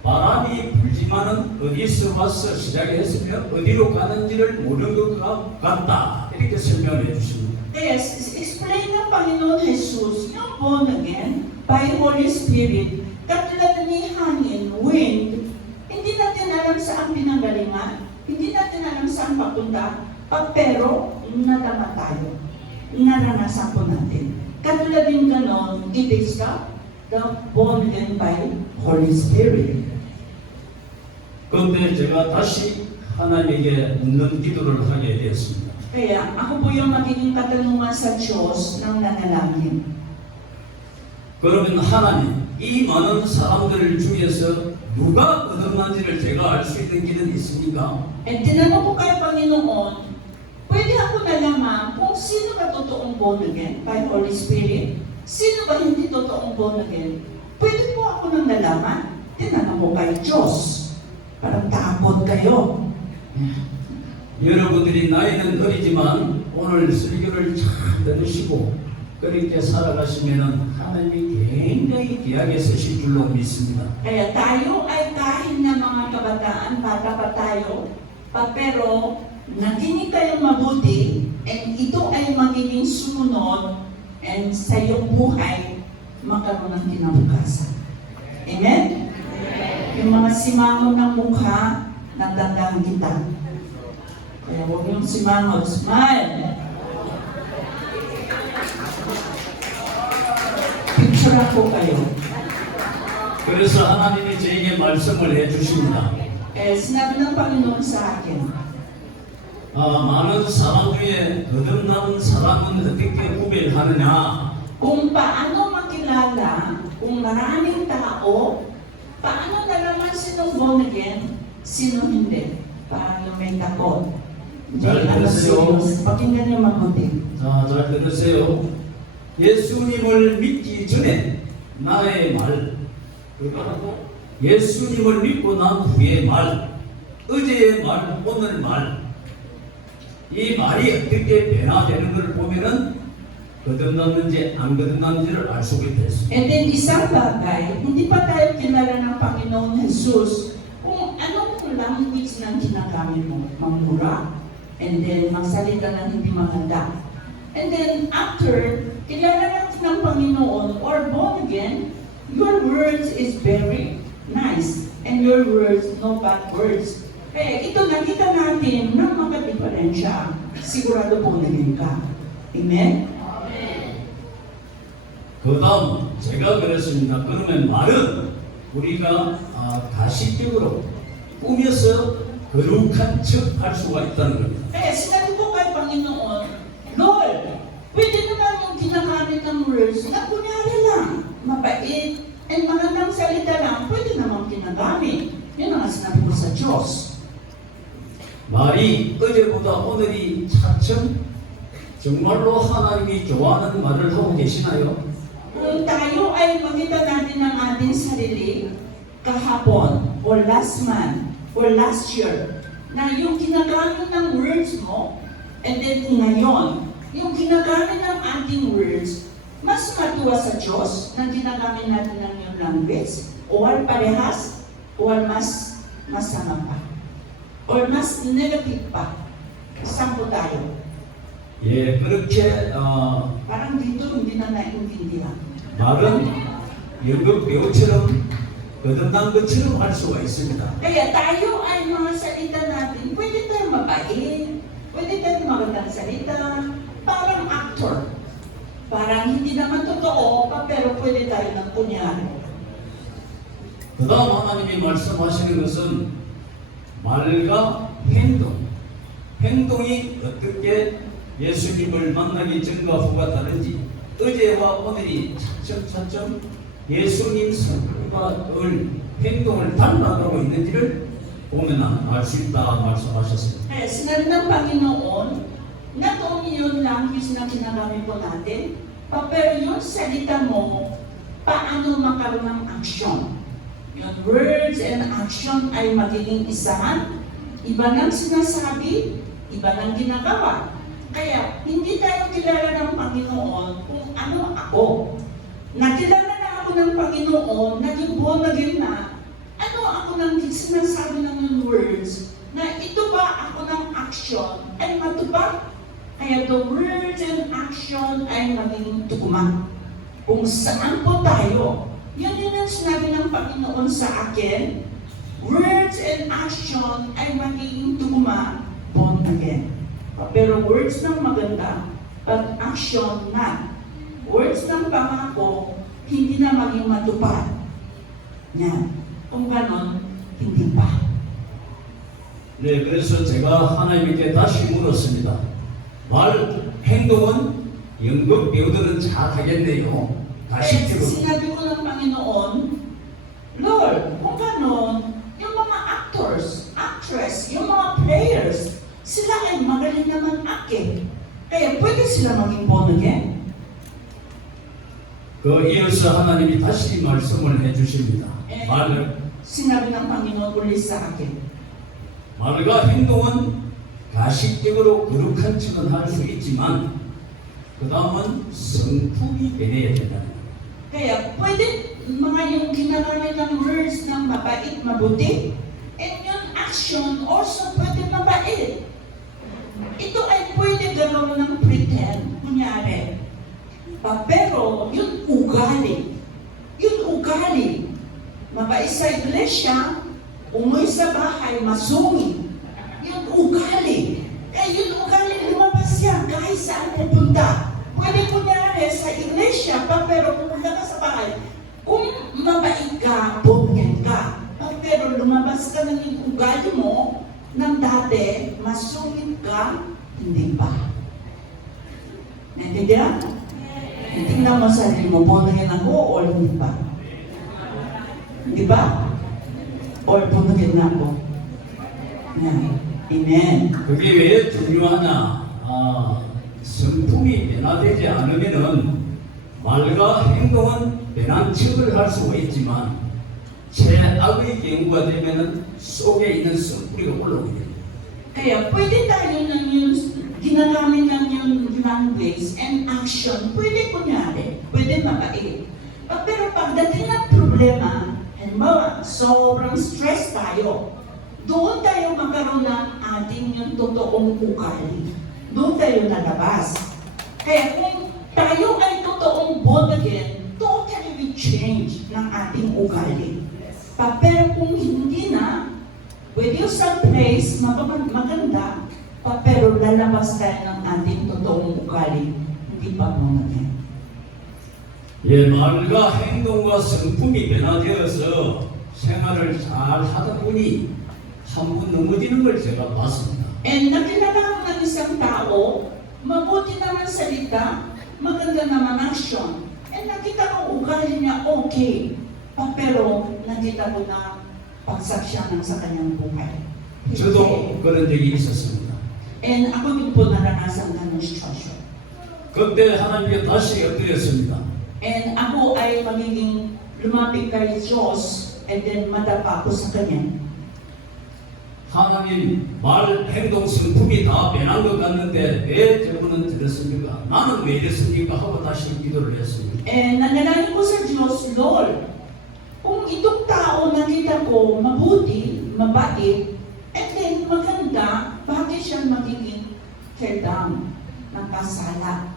바람이 불지만은 어디서 와서 시작했으며 어디로 가는지를 모르는 것 같다. 이렇게 설명을 해주십니다. Yes, explain ng Panginoon Jesus, yung born again by Holy Spirit, katulad ni hangin, wind, hindi natin alam saan pinanggalingan, hindi natin alam saan papunta, pero nadama tayo, naranasan po natin. Katulad din ganon, it is the born again by Holy Spirit. 그런데 제가 다시 하나님에게 묻는 기도를 하게 되었습니다. Kaya ako po yung magiging katanungan sa Diyos ng nanalangin. 그러면 하나님, 이 많은 사람들 중에서 누가 거듭난지를 제가 알 수 있는 길은 있습니까? And tinanong ko kay Panginoon, pwede ako nalaman kung sino ba totoong born again by Holy Spirit? Sino ba hindi totoong born again? Pwede po ako nang nalaman? Tinanong ko kay Diyos. Parang takot kayo. 여러분들이 나이는 어리지만 오늘 설교를 잘 들으시고 그렇게 살아가시면 하나님이 굉장히 귀하게 쓰실 줄로 믿습니다. Kaya tayo ay kahit na mga kabataan, bata pa tayo, pero nakinig kayong mabuti, and ito ay magiging sumunod, and sa iyong buhay, magkaroon ng kinabukasan. Amen? Yung mga simangon ng mukha, natandaan kita. Kaya huwag yung simangon, smile! Picture ako kayo. 그래서 하나님이 저에게 말씀을 해주십니다. Sinabi ng Panginoon sa akin, 많은 사람 중에 거듭난 사람은 어떻게 구별하느냐? kung paano makilala kung maraming tao, paano nalaman sinong born again, sino hindi? Parang yung may takot. 잘 들으세요. Pakinggan niyo mabuti. 자, 잘 들으세요. 예수님을 믿기 전에 나의 말, 그리고 예수님을 믿고 난 후의 말, 어제의 말, 오늘 말, 이 말이 어떻게 변화되는 것을 보면은 거듭났는지 안 거듭났는지를 알 수 있게 됐습니다. And then isang bagay, hindi pa tayo kilala ng Panginoon Jesus kung anong language ng ginagamit mo. Mamura, and then magsalita ng hindi maganda. And then after, kilala natin ng Panginoon or born again, your words is very nice. And your words, no bad words. Kaya ito nakita natin na magka-diferensya. Sigurado born again ka. Amen? 그 다음 제가 그랬습니다. 그러면 말은 우리가 가식적으로 꾸며서 거룩한 척 할 수가 있다는 겁니다. Kaya sinabi ko kay Panginoon, Lord, pwede naman yung ginagamit ng words na kunyari lang, mabait, and magandang salita lang, pwede naman ginagamit. Yun ang sinabi ko sa Diyos. 말이 어제보다 오늘이 차츰 정말로 하나님이 좋아하는 말을 하고 계시나요? Kung tayo ay makita natin ang ating sarili kahapon, or last month, or last year, na yung ginagamit ng words mo, and then ngayon, yung ginagamit ng ating words, mas matuwa sa Diyos na ginagamit natin ng yung language, or parehas, or mas masama pa, or mas negative pa. Saan po tayo? 예, 그렇게 Parang dito hindi na naiintindihan. 말은 연극 배우처럼 거듭난 것처럼 할 수가 있습니다. Kaya tayo ay mga salita natin, pwede tayo mabait, pwede tayo magandang salita, parang actor. Parang hindi naman totoo pa, pero pwede tayo ng kunyari. 그 다음 하나님이 말씀하시는 것은 말과 행동이 어떻게 예수님을 만나기 전과 후가 다른지, 어제와 오늘이 차츰차츰 예수님 성과를 행동을 닮아가고 있는지를 보면 알 수 있다 말씀하셨습니다. Kaya sinabi ng Panginoon, not only yung language na ginagamit po natin, pero yung salita mo, paano makaroon ng action. Yung words and action ay magiging isahan, iba ng sinasabi, iba ng ginagawa. Kaya, hindi tayo kilala ng Panginoon kung ano ako. Nakilala na ako ng Panginoon, naging born again na, ano ako ng sinasabi ng yung words, na ito ba ako ng action ay matupad? Kaya the words and action ay maging tugma. Kung saan po tayo, yun ang sinabi ng Panginoon sa akin, words and action ay magiging tugma, born again. Pero words ng maganda, pag action na, words ng pangako, hindi na maging matupad. Yan. Kung ganon, hindi pa. 네, 그래서 제가 하나님께 다시 물었습니다. 행동은 연극 배우들은 잘하겠네요. Kaya 가식적으로. sinabi ko ng Panginoon, Lord, kung ganon, yung mga actors, actress, yung mga players, sila ay magaling naman acting. Kaya pwede sila maging born again. 이어서 하나님이 다시 말씀을 해주십니다. Sinabi ng Panginoon ulit sa akin. 말과 행동은 가식적으로 거룩한 척은 할 수 있지만 그 다음은 성품이 변해야 된다. Kaya pwede mga yung ginagamit ng words ng mabait, mabuti, and yung action also pwede mabait. Ito ay pwede gano'n ng pretend, kunyari. Pero yung ugali, mabait sa iglesia, umuwi sa bahay, masungit. Yung ugali. Yung ugali, lumabas yan kahit saan pupunta. Pwede kunyari sa iglesia, pero pupunta ka sa bahay. Kung mabait ka, bongyan ka. Pero lumabas ka ng yung ugali mo, ng dati, masungit ka, hindi pa. Naintindihan? Tingnan mo sa sarili mo, bongyan ako o hindi pa? Di ba? Or bongyan na ako? Yan. Amen. 그게 왜 중요하냐? 성품이 변화되지 않으면은 말과 행동은 변한 척을 할 수가 있지만 최악의 경우가 되면은 속에 있는 썩뿌리가 올라오게 됩니다. Kaya pwede tayo ng yung ginagamit ng yung language and action, pwede kunyari, pwede mabait. Pero pagdating ng problema, halimbawa, sobrang stress tayo, doon tayo magkaroon ng ating yung totoong ugali. Doon tayo nalabas. Kaya kung tayo ay totoong born again, totally we change ng ating ugali. Pero kung hindi na, pwede yung some place, maganda, pero lalabas tayo ng ating totoong ugali, hindi pa born again. 예, 말과 행동과 성품이 변화되어서 생활을 잘 하다 보니 한 번 넘어지는 걸 제가 봤습니다. And nakilala ko ng isang tao, mabuti naman salita, maganda naman action. And nakita ko ugali niya okay, pero nakita ko na pagsak siya ng sa kanyang buhay. 저도 그런 적이 있었습니다. And ako din po naranasan ng situation. 그때 하나님께 다시 엎드렸습니다. And ako ay magiging lumapit kay Diyos and then madapa ko sa Kanya. 하나님 말, 행동, 성품이 다 변한 것 같는데 왜 저분은 저랬습니까? 나는 왜 이랬습니까? 하고 다시 기도를 했습니다. And nanalangin ko sa Diyos, Lord, kung itong tao nakita ko mabuti, mabait, and then maganda, bakit siya magiging tear down ng kasala?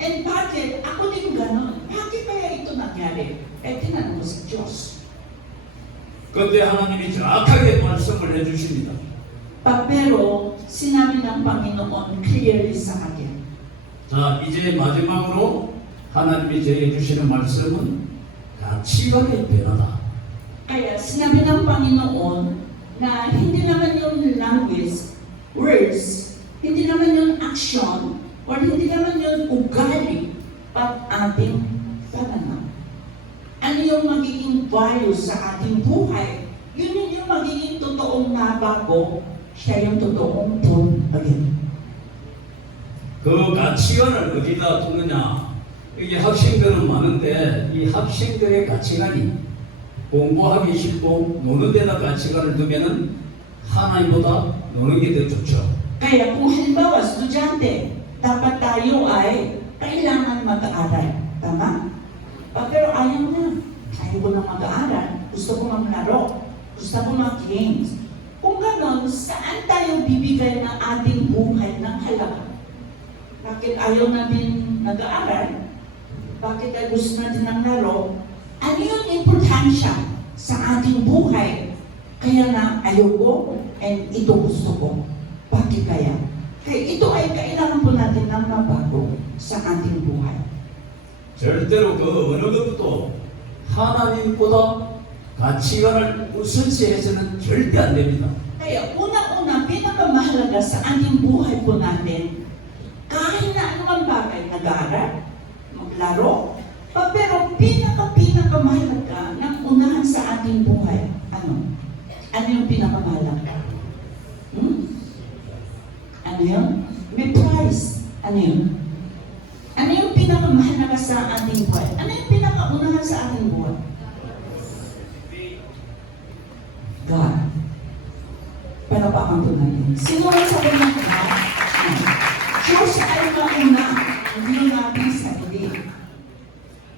And bakit? Ako din ganun. Bakit kaya ito nangyari? tinanong ko sa Diyos. 그때 하나님이 정확하게 말씀을 해주십니다. Pero sinabi ng Panginoon clearly sa akin. 자, 이제 마지막으로 하나님이 저에게 주시는 말씀은 가치관의 변화다. Kaya sinabi ng Panginoon na hindi naman yung language, words, hindi naman yung action, or hindi naman yung ugali, but ating pananaw. Ano yung magiging value sa ating buhay? Yun yung magiging totoong nabago, siya yung totoong born again. 그 가치관을 어디다 두느냐? 이게 학생들은 많은데 이 학생들의 가치관이 공부하기 싫고 노는 데다 가치관을 두면은 하나님보다 노는 게 더 좋죠. Kaya kung halimbawa, estudyante, dapat tayo ay kailangan mag-aaral. Tama? Pero ayaw na. Ayaw ko na mag-aaral. Gusto ko maglaro. Gusto ko mag-games. Kung ganon, saan tayo bibigay ng ating buhay ng halaga? Bakit ayaw natin nag-aaral? Bakit ay gusto natin ng laro? Ano yung importansya sa ating buhay? Kaya na ayaw ko and ito gusto ko. Bakit kaya? Kaya ito ay kailangan po natin ng mabago sa ating buhay. 절대로 그 어느 것도 하나님보다 가치관을 우선시해서는 절대 안 됩니다. Kaya unang-una, pinakamahalaga sa ating buhay po natin, kahit na anumang bagay, nag-aaral, maglaro, pero pinakamahalaga ng unahan sa ating buhay, ano? Ano yung pinakamahalaga? Ano yun? May prize. Ano yun? Ano yung pinakamahalaga sa ating buhay? Ano yung pinakaunahan sa ating buhay? God. Panapakan po natin. Sino ang sabi ng God? Diyos ay mauna. Hindi yung natin sarili.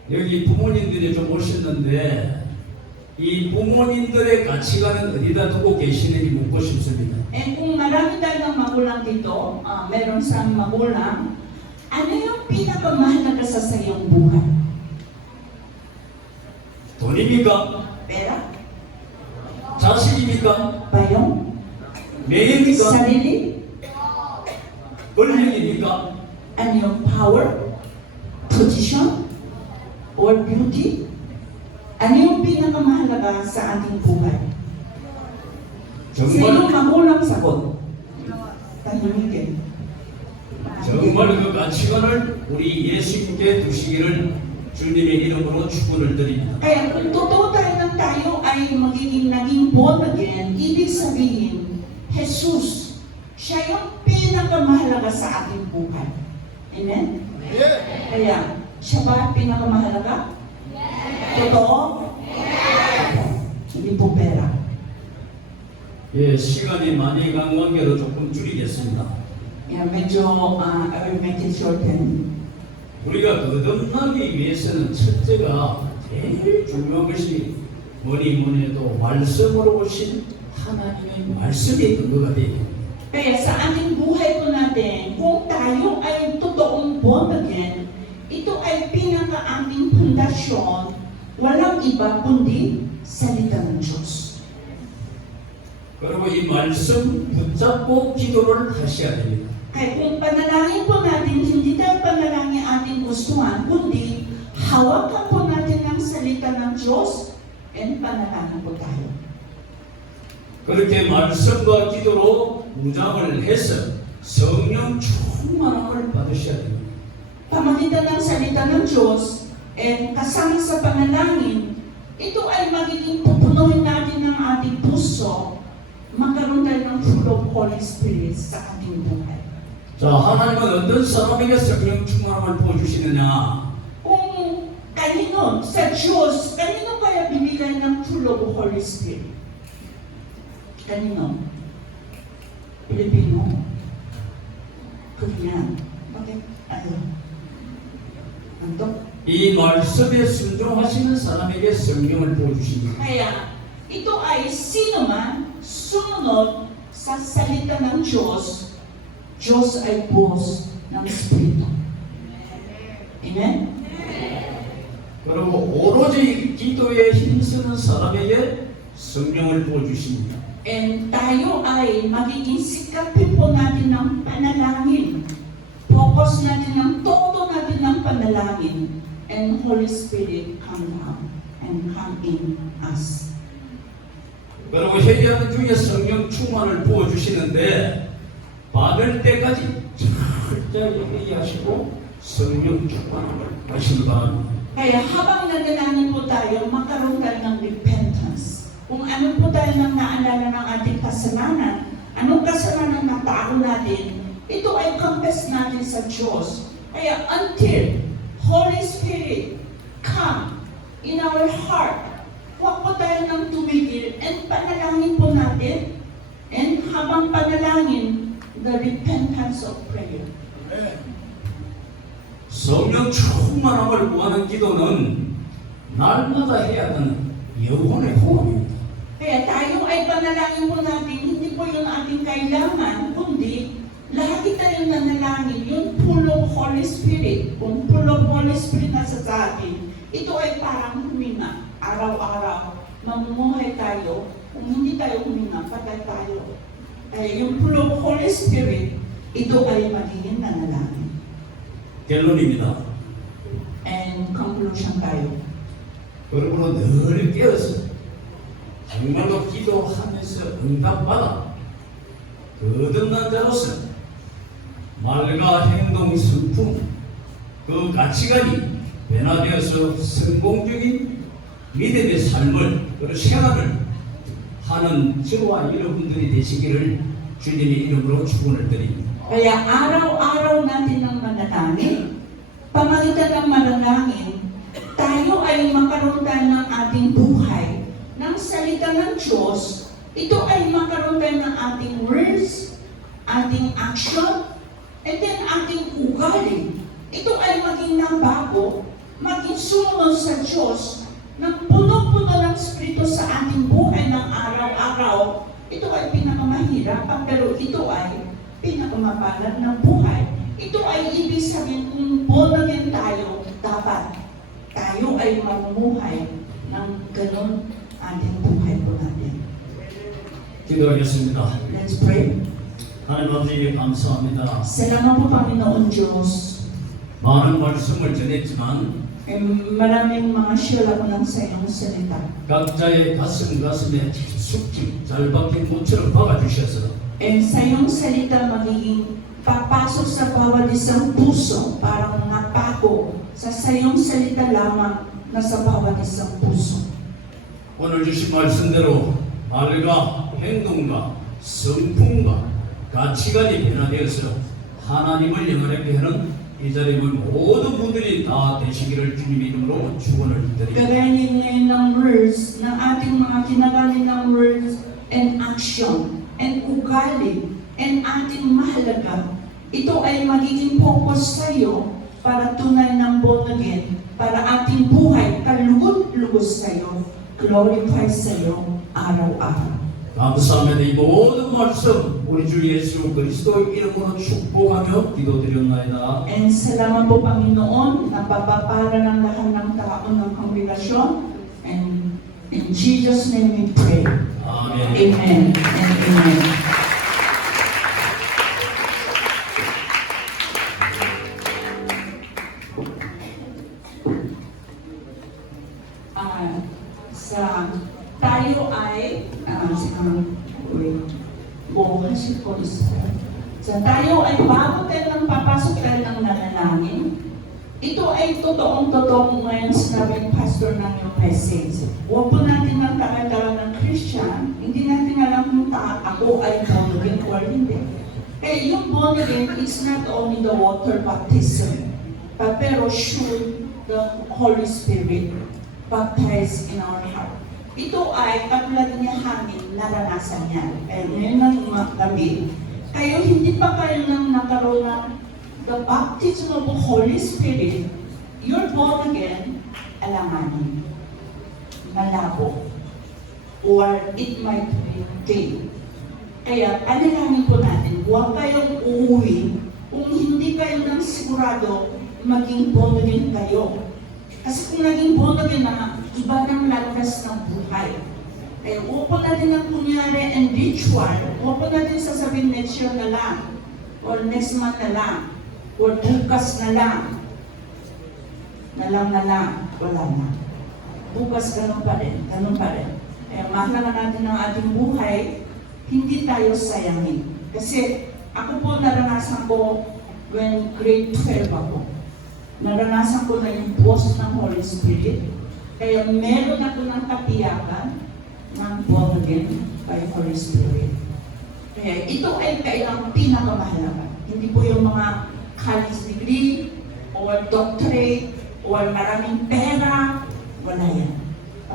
여기 부모님들이 좀 오셨는데 이 부모님들의 가치관은 어디다 두고 계시는지 묻고 싶습니다. Eh kung marami tayong magulang dito, meron siyang magulang, ano yung pinakamahalaga sa sayong buhay? 돈입니까? Pera? 자식입니까? Bayong? 명예입니까? Sarili? 권력입니까? Ano yung power? Position? Or beauty? Ano yung pinakamahalaga sa ating buhay? Sa iyong 정말 magulang sagot. Tahimikin. 정말 그 가치관을 우리 예수님께 두시기를 주님의 이름으로 축원을 드립니다. Kaya kung totoo tayo ay magiging naging born again, ibig sabihin, Jesus Siya yung pinakamahalaga sa ating buhay. Amen? Kaya, siya ba pinakamahalaga? Totoo? Hindi po pera. 예, 시간이 많이 간 관계로 조금 줄이겠습니다. Yeah, medyo, I will make it shorten. 우리가 거듭나기 위해서는 첫째가 제일 중요한 것이 뭐니 해도 말씀으로 오신 하나님의 말씀이 근거가 되어야 됩니다. Kaya sa ating buhay po natin, kung tayo ay totoong born again, ito ay pinaka-ating pundasyon, walang iba kundi salita ng Diyos. 그리고 이 말씀 붙잡고 기도를 하셔야 됩니다. Kaya kung panalangin po natin, hindi tayo panalangin ating gustuhan, kundi hawakan po natin ang salita ng Diyos and panalangin po tayo. 그렇게 말씀과 기도로 무장을 해서 성령 충만함을 받으셔야 됩니다. Pamagitan ng salita ng Diyos and kasama sa panalangin, ito ay magiging pupunuin natin ng ating puso, magkaroon tayo ng full of Holy Spirit sa ating buhay. 자, 하나님은 어떤 사람에게 성령 충만함을 부어주시느냐? Kung kanino, sa Diyos, kanino kaya bibigay ng full of Holy Spirit? Kanino? Pilipino? Korean? Bakit? Ano? Anto? 이 말씀에 순종하시는 사람에게 성령을 부어주십니다. Kaya, ito ay sino man sumunod sa salita ng Diyos, Diyos ay buhos ng Espiritu. Amen? 그리고 오로지 기도에 힘쓰는 사람에게 성령을 부어주십니다. And tayo ay magiging sikapin po natin ng panalangin. Focus natin ng todo natin ng panalangin. And Holy Spirit come down and come in us. 그리고 회개하는 중에 성령 충만을 부어주시는데 받을 때까지 철저히 회개하시고 성령 충만을 하시기 바랍니다. Kaya habang nanalangin po tayo, magkaroon tayo ng repentance. Kung ano po tayo nang naalala ng ating kasalanan, anong kasalanan na tao natin, ito ay confess natin sa Diyos. Kaya until Holy Spirit come in our heart, huwag po tayo nang tumigil and panalangin po natin. And habang panalangin, the repentance of prayer. 성령 충만함을 구하는 기도는 날마다 해야 하는 영혼의 호흡입니다. Kaya tayo ay panalangin po natin, hindi po yung ating kailangan, kundi lagi tayong nanalangin, yung full of Holy Spirit. Kung full of Holy Spirit na sa atin, ito ay parang huminga. Araw-araw, mamumuhay tayo. Kung hindi tayo huminga, patay tayo. Kaya yung full of Holy Spirit, ito ay magiging nanalangin. 결론입니다. And conclusion tayo. 그러므로 늘 깨어서 정말로 기도하면서 응답받아 거듭난 자로서 말과 행동, 성품, 그 가치관이 변화되어서 성공적인 믿음의 삶을, 그리고 생활을 하는 저와 여러분들이 되시기를 주님의 이름으로 축원을 드립니다. Kaya araw-araw natin ang manalangin, pamagitan ng manalangin, tayo ay makaroon tayo ng ating buhay, ng salita ng Diyos, ito ay makaroon tayo ng ating words, ating action, and then ating ugali. Ito ay maging nabago, maging sumunod sa Diyos, ng puno-puno ng Espiritu sa ating buhay ng araw-araw. Ito ay pinakamahirap, pero ito ay pinakamabalag ng buhay. Ito ay ibig sabihin kung born again tayo, dapat tayo ay mamumuhay ng ganun ating buhay po natin. 기도하겠습니다. Let's pray. 하나님 아버지 감사합니다. Salamat po Panginoon Diyos. 많은 말씀을 전했지만 Maraming mga share ako ng sa iyong salita. 각자의 가슴에 깊숙이 잘 박힌 못처럼 박아주셔서 And sa iyong salita magiging papasok sa bawat isang puso parang mga pako sa iyong salita lamang na sa bawat isang puso. 오늘 주신 말씀대로 말과 행동과 성품과 가치관이 변화되어서 하나님을 영원하게 하는 이 자리에 있는 모든 분들이 다 되시기를 주님의 이름으로 축원을 드립니다. Gaganin ngayon ng words, ng ating mga kinaganin ng words and action, and ugali, and ating mahalaga. Ito ay magiging focus sa iyo para tunay ng born again, para ating buhay kalugod-lugos sa iyo, glorify sa iyo araw-araw. 감사합니다. 이 모든 말씀 우리 주 예수 그리스도 이름으로 축복하며 기도드렸나이다. And salamat po Panginoon, napapapara ng lahat ng tao ng kongregasyon. And in Jesus' name we pray. 아멘. Amen and amen. Tayo ay hasil ko isa. Tayo ay bago tayo nang papasok tayo ng nanalangin. Ito ay totoong-totoo ngayon sinabi ng pastor ng yung message. Huwag po natin ang tagal ng Christian, hindi natin alam kung ako ay born again or hindi. Kaya yung born again is not only the water baptism, but pero should the Holy Spirit baptize in our heart. Ito ay katulad niya hangin, naranasan niya. Kaya ngayon ng gabi, kayo hindi pa kayo nang nakaroon ng the baptism of the Holy Spirit, you're born again, alanganin, malabo, or it might be gay. Kaya alalahanin po natin, huwag kayong uuwi kung hindi kayo nang sigurado maging born again kayo. Kasi kung naging born again na, iba ng landas ng buhay. Kaya huwag po natin ang kunyari and ritual, huwag po natin sasabihin next year na lang, or next month na lang, or bukas na lang. Wala na. Bukas ganun pa rin. Kaya mahalaga natin ang ating buhay, hindi tayo sayangin. Kasi ako po naranasan ko when grade 12 ako. Naranasan ko na yung boss ng Holy Spirit. Kaya meron ako ng katiyakan ng born again by Holy Spirit. Kaya ito ay kailangang pinakamahalaga. Hindi po yung mga college degree, or doctorate, or maraming pera, wala yan.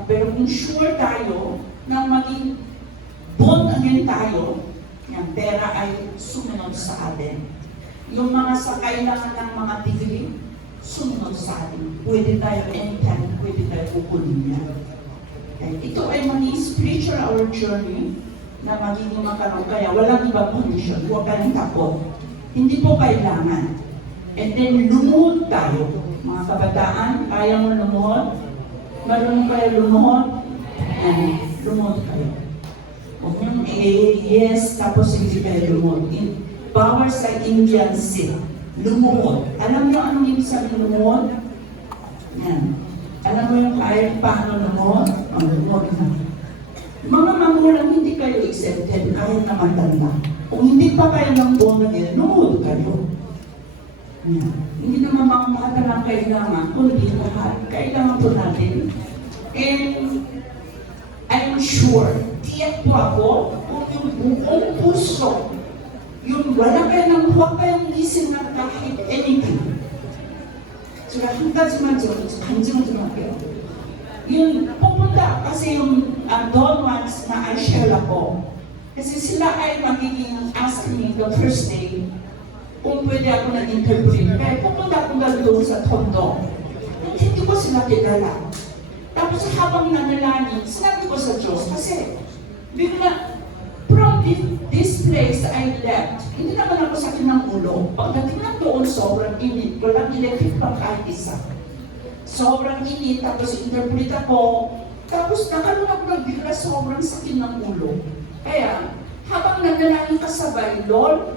Pero kung sure tayo na maging born again tayo, yung pera ay sumunod sa atin. Yung mga sa kailangan ng mga degree, sumunod sa atin. Pwede tayo anytime, pwede tayo kukunin yan. Ito ay maging spiritual our journey na magiging makaroon. Kaya walang ibang condition, huwag kayong takot. Hindi po kailangan. And then lumuhod tayo. Mga kabataan, kaya mo lumuhod? Marunong kayo lumuhod? Lumuhod kayo. Huwag niyong yes, tapos hindi kayo lumuhod. Power sa Indian Sea. Lumuhod. Alam niyo anong ibig sabihin lumuhod? Yan. Alam mo yung kahit paano lumuhod? Lumuhod na. Mga magulang, hindi kayo accepted kahit na matanda. Kung hindi pa kayo ng born again, lumuhod kayo. Yan. Hindi naman mga lang kailangan, kundi lahat. Kailangan po natin. And I'm sure, tiyak po ako, kung yung buong puso, yung wala kayo ng huwag kayong listen na kahit anything. 제가 한 가지만 간증을 좀 할게요. Yung pupunta, kasi yung Don once na I-share ako. Kasi sila ay magiging ask me the first day kung pwede ako nag-interpret. Kaya pupunta ako doon sa Tondo. Hindi ko sila kilala. Tapos habang nanalangin, sinabi ko sa Diyos, kasi bigla, from this place I left, hindi naman ako sakit ng ulo. Pagdating lang doon, sobrang init. Walang electric pa kahit isa. Sobrang init, tapos interpret ako. Tapos nakaroon ako ng bigla sobrang sakit ng ulo. Kaya, habang nanalangin kasabay, Lord,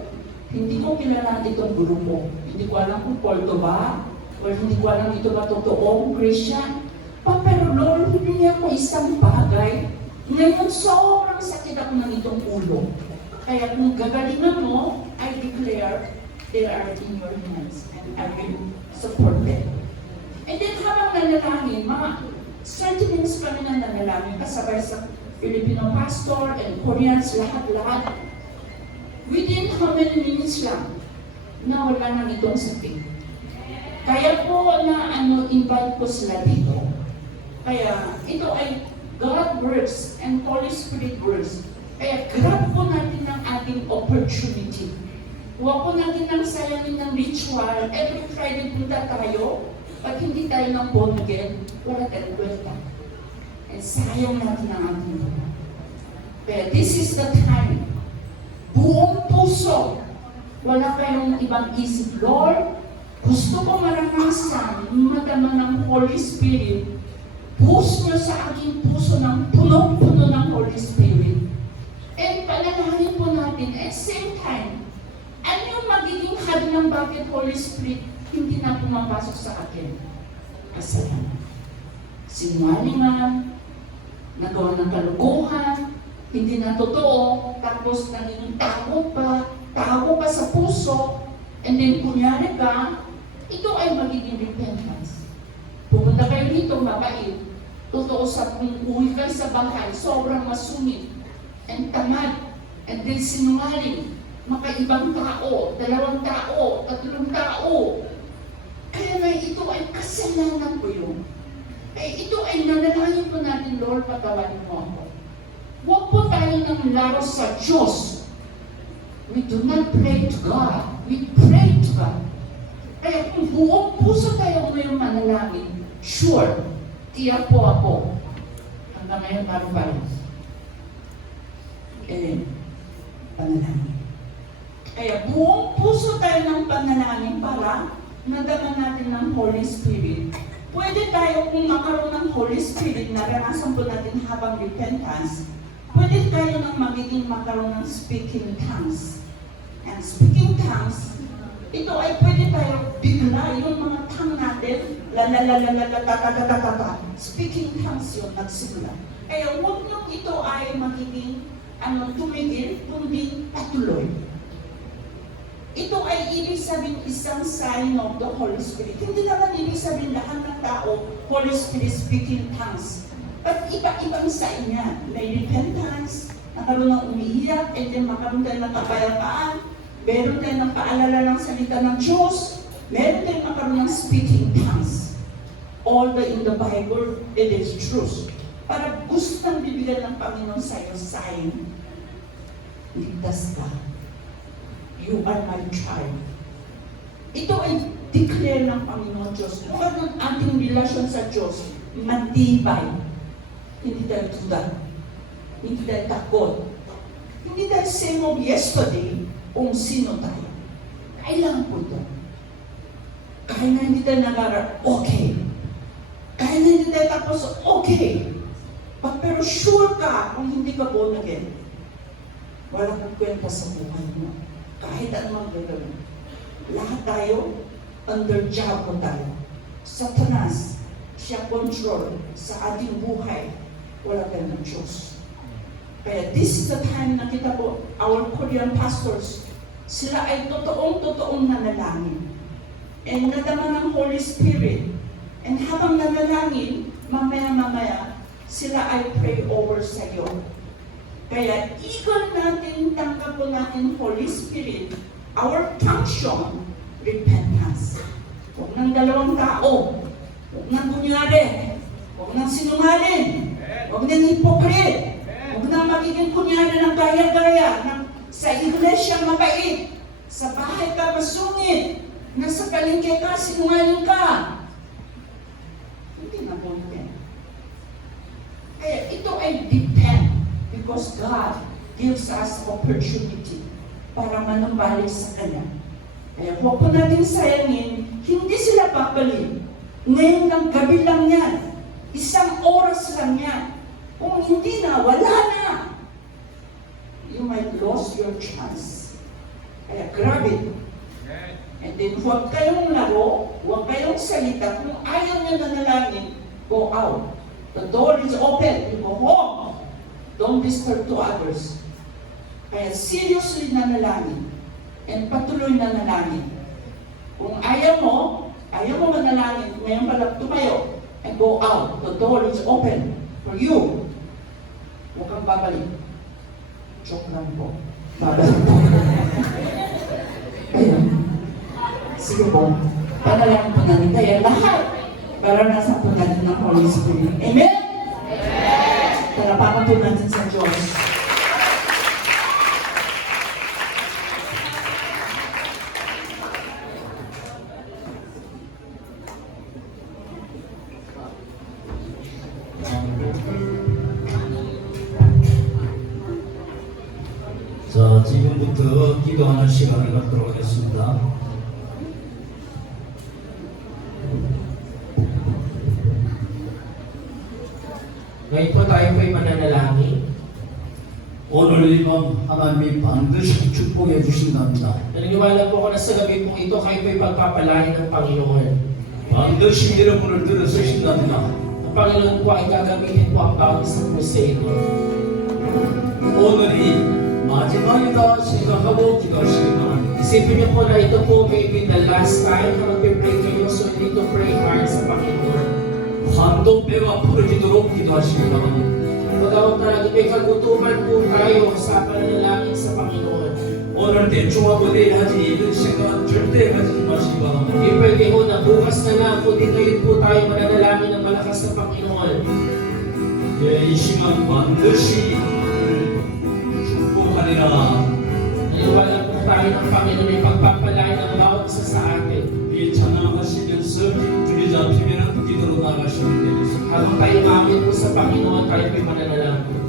hindi ko kilala itong grupo. Hindi ko alam kung Porto ba, o hindi ko alam ito ba totoong Christian. Pero Lord, hindi niya ako isang bagay. Ngayon, sobrang sakit ako ng itong ulo. Kaya kung gagalingan mo, I declare they are in your hands and I will support them. And then habang nanalangin, mga 30 minutes kami na nanalangin kasabay sa Filipino pastor and Koreans, lahat-lahat. within how many minutes lang, nawala nang itong sakit. Kaya po na invite ko sila dito. Kaya ito ay God works and Holy Spirit works. Kaya grab po natin ang ating opportunity. Huwag po natin nang sayangin ng ritual. Every Friday punta tayo. Pag hindi tayo ng born again, wala tayong kwenta. And sayang natin ang ating buhay. Kaya this is the time. Buong puso. Wala kayong ibang isip. Lord, gusto ko maranasan, madama ng Holy Spirit. Puso nyo sa aking puso ng puno-puno ng Holy Spirit. And panalangin po natin, at same time, ano yung magiging hadlang bakit Holy Spirit hindi na pumapasok sa akin? Kasalanan. Sinungalingan, nagawa ng kalukuhan, hindi na totoo, tapos naging tago pa sa puso, and then kunyari ka, ito ay magiging repentance. Pumunta kayo dito, mabait, totoo sa kung uwi kayo sa bahay, sobrang masungit, and tamad, and then sinungaling, makaibang tao, 2 tao, 3 tao. Kaya nga ito ay kasalanan ko yun. Ito ay nanalangin po natin, Lord, patawarin mo ako. Huwag po tayo ng laro sa Diyos. We do not pray to God. We pray to God. Kaya kung buong puso tayo ngayong manalangin, sure, tiyak po ako. Hanggang ngayon, paano pa rin? Panalangin. Kaya buong puso tayo ng panalangin para nadama natin ng Holy Spirit. Pwede tayo kung makaroon ng Holy Spirit, naranasan po natin habang repentance, pwede tayo nang magiging makaroon ng speaking tongues. And speaking tongues, ito ay pwede tayo bigla, yung mga tongue natin, speaking tongues yun, nagsimula. Kaya huwag nyo ito ay magiging tumigil, kundi patuloy. Ito ay ibig sabihin isang sign of the Holy Spirit. Hindi naman ibig sabihin lahat ng tao, Holy Spirit speaking tongues. But iba-ibang sign yan. May repentance, nakaroon ng umiiyak, and then makaroon tayo ng kapayapaan, meron tayo ng paalala ng salita ng Diyos, meron tayo makaroon ng speaking tongues. All in the Bible, it is truth. Para gusto nang bibigyan ng Panginoon sa iyo sign, ligtas ka. You are my child. Ito ay declare ng Panginoon Diyos. Kung ang ating relasyon sa Diyos, matibay. Hindi tayo tuda. Hindi tayo takot. Hindi tayo same of yesterday kung sino tayo. Kailangan po ito. Kahit na hindi tayo nag-aral, okay. Kahit na hindi tayo tapos, okay. Pero sure ka kung hindi ka born again. Wala kang kwenta sa buhay mo. Kahit anong gagawin. Lahat tayo, under job mo tayo. Satanas, siya control sa ating buhay. Wala tayo ng Diyos. Kaya this is the time na kita po, our Korean pastors, sila ay totoong nanalangin. And nadama ng Holy Spirit. And habang nanalangin, mamaya-mamaya, sila ay pray over sa iyo. Kaya eager natin, tanggap po natin Holy Spirit, our function, repentance. Huwag ng 2 tao, huwag ng kunyari, huwag ng sinungaling, huwag ng hypocrite, huwag ng magiging kunyari ng gaya-gaya, sa iglesia mabait, sa bahay ka masungit, nasa palengke ka, sinungaling ka. Hindi na po yan. Kaya ito ay depend. Because God gives us opportunity para manumbalik sa Kanya. Kaya huwag po natin sayangin, hindi sila babalik. Ngayon ng gabi lang yan. 1 oras lang yan. Kung hindi na, wala na. You might lose your chance. Kaya grab it. And then huwag kayong laro, huwag kayong salita. Kung ayaw nyo nanalangin, go out. The door is open. You go home. Don't disturb to others. Kaya seriously nanalangin and patuloy nanalangin. Kung ayaw mo manalangin, ngayon pala tumayo and go out. The door is open for you. Huwag kang babalik. Joke lang po. Babalik po. Kaya, sige po, panalangin po natin kaya lahat para nasa po natin ng Holy Spirit. Amen? Tarapakan po natin sa Diyos. 자, 지금부터 기도하는 시간을 갖도록 하겠습니다. Ngayon po tayo po'y mananalangin. 오늘 이 밤 하나님이 반드시 축복해 주신답니다. Naniniwala po ako na sa gabi pong ito, kayo po'y pagpapalain ng Panginoon. 반드시 여러분을 들어 쓰신답니다. Ang Panginoon po ay gagamitin po ang bawat isang crusade. 오늘이 마지막이다 생각하고 기도하시기 바랍니다. Isipin niyo po na ito po may be the last time na magpipray kayo, so you need to pray hard sa Panginoon. 환도 배가 부러지도록 기도하시기 바랍니다. Pagkawag talaga may kagutuman po tayo sa pananalangin sa Panginoon. 오늘 대충 하고 내일 하지 이런 생각은 절대 가지지 마시기 바랍니다. Hindi pwede ho na bukas na lang, kundi ngayon po tayo mananalangin ng malakas sa Panginoon. 예, 이 시간 반드시 축복하리라. Naniwala po tayo ng Panginoon ay pagpapalain ng bawat isa sa atin. 이 찬양하시면서 줄이 잡히면 기도로 나가시면 되겠습니다. Habang tayo umamit po sa Panginoon, tayo po'y mananalangin.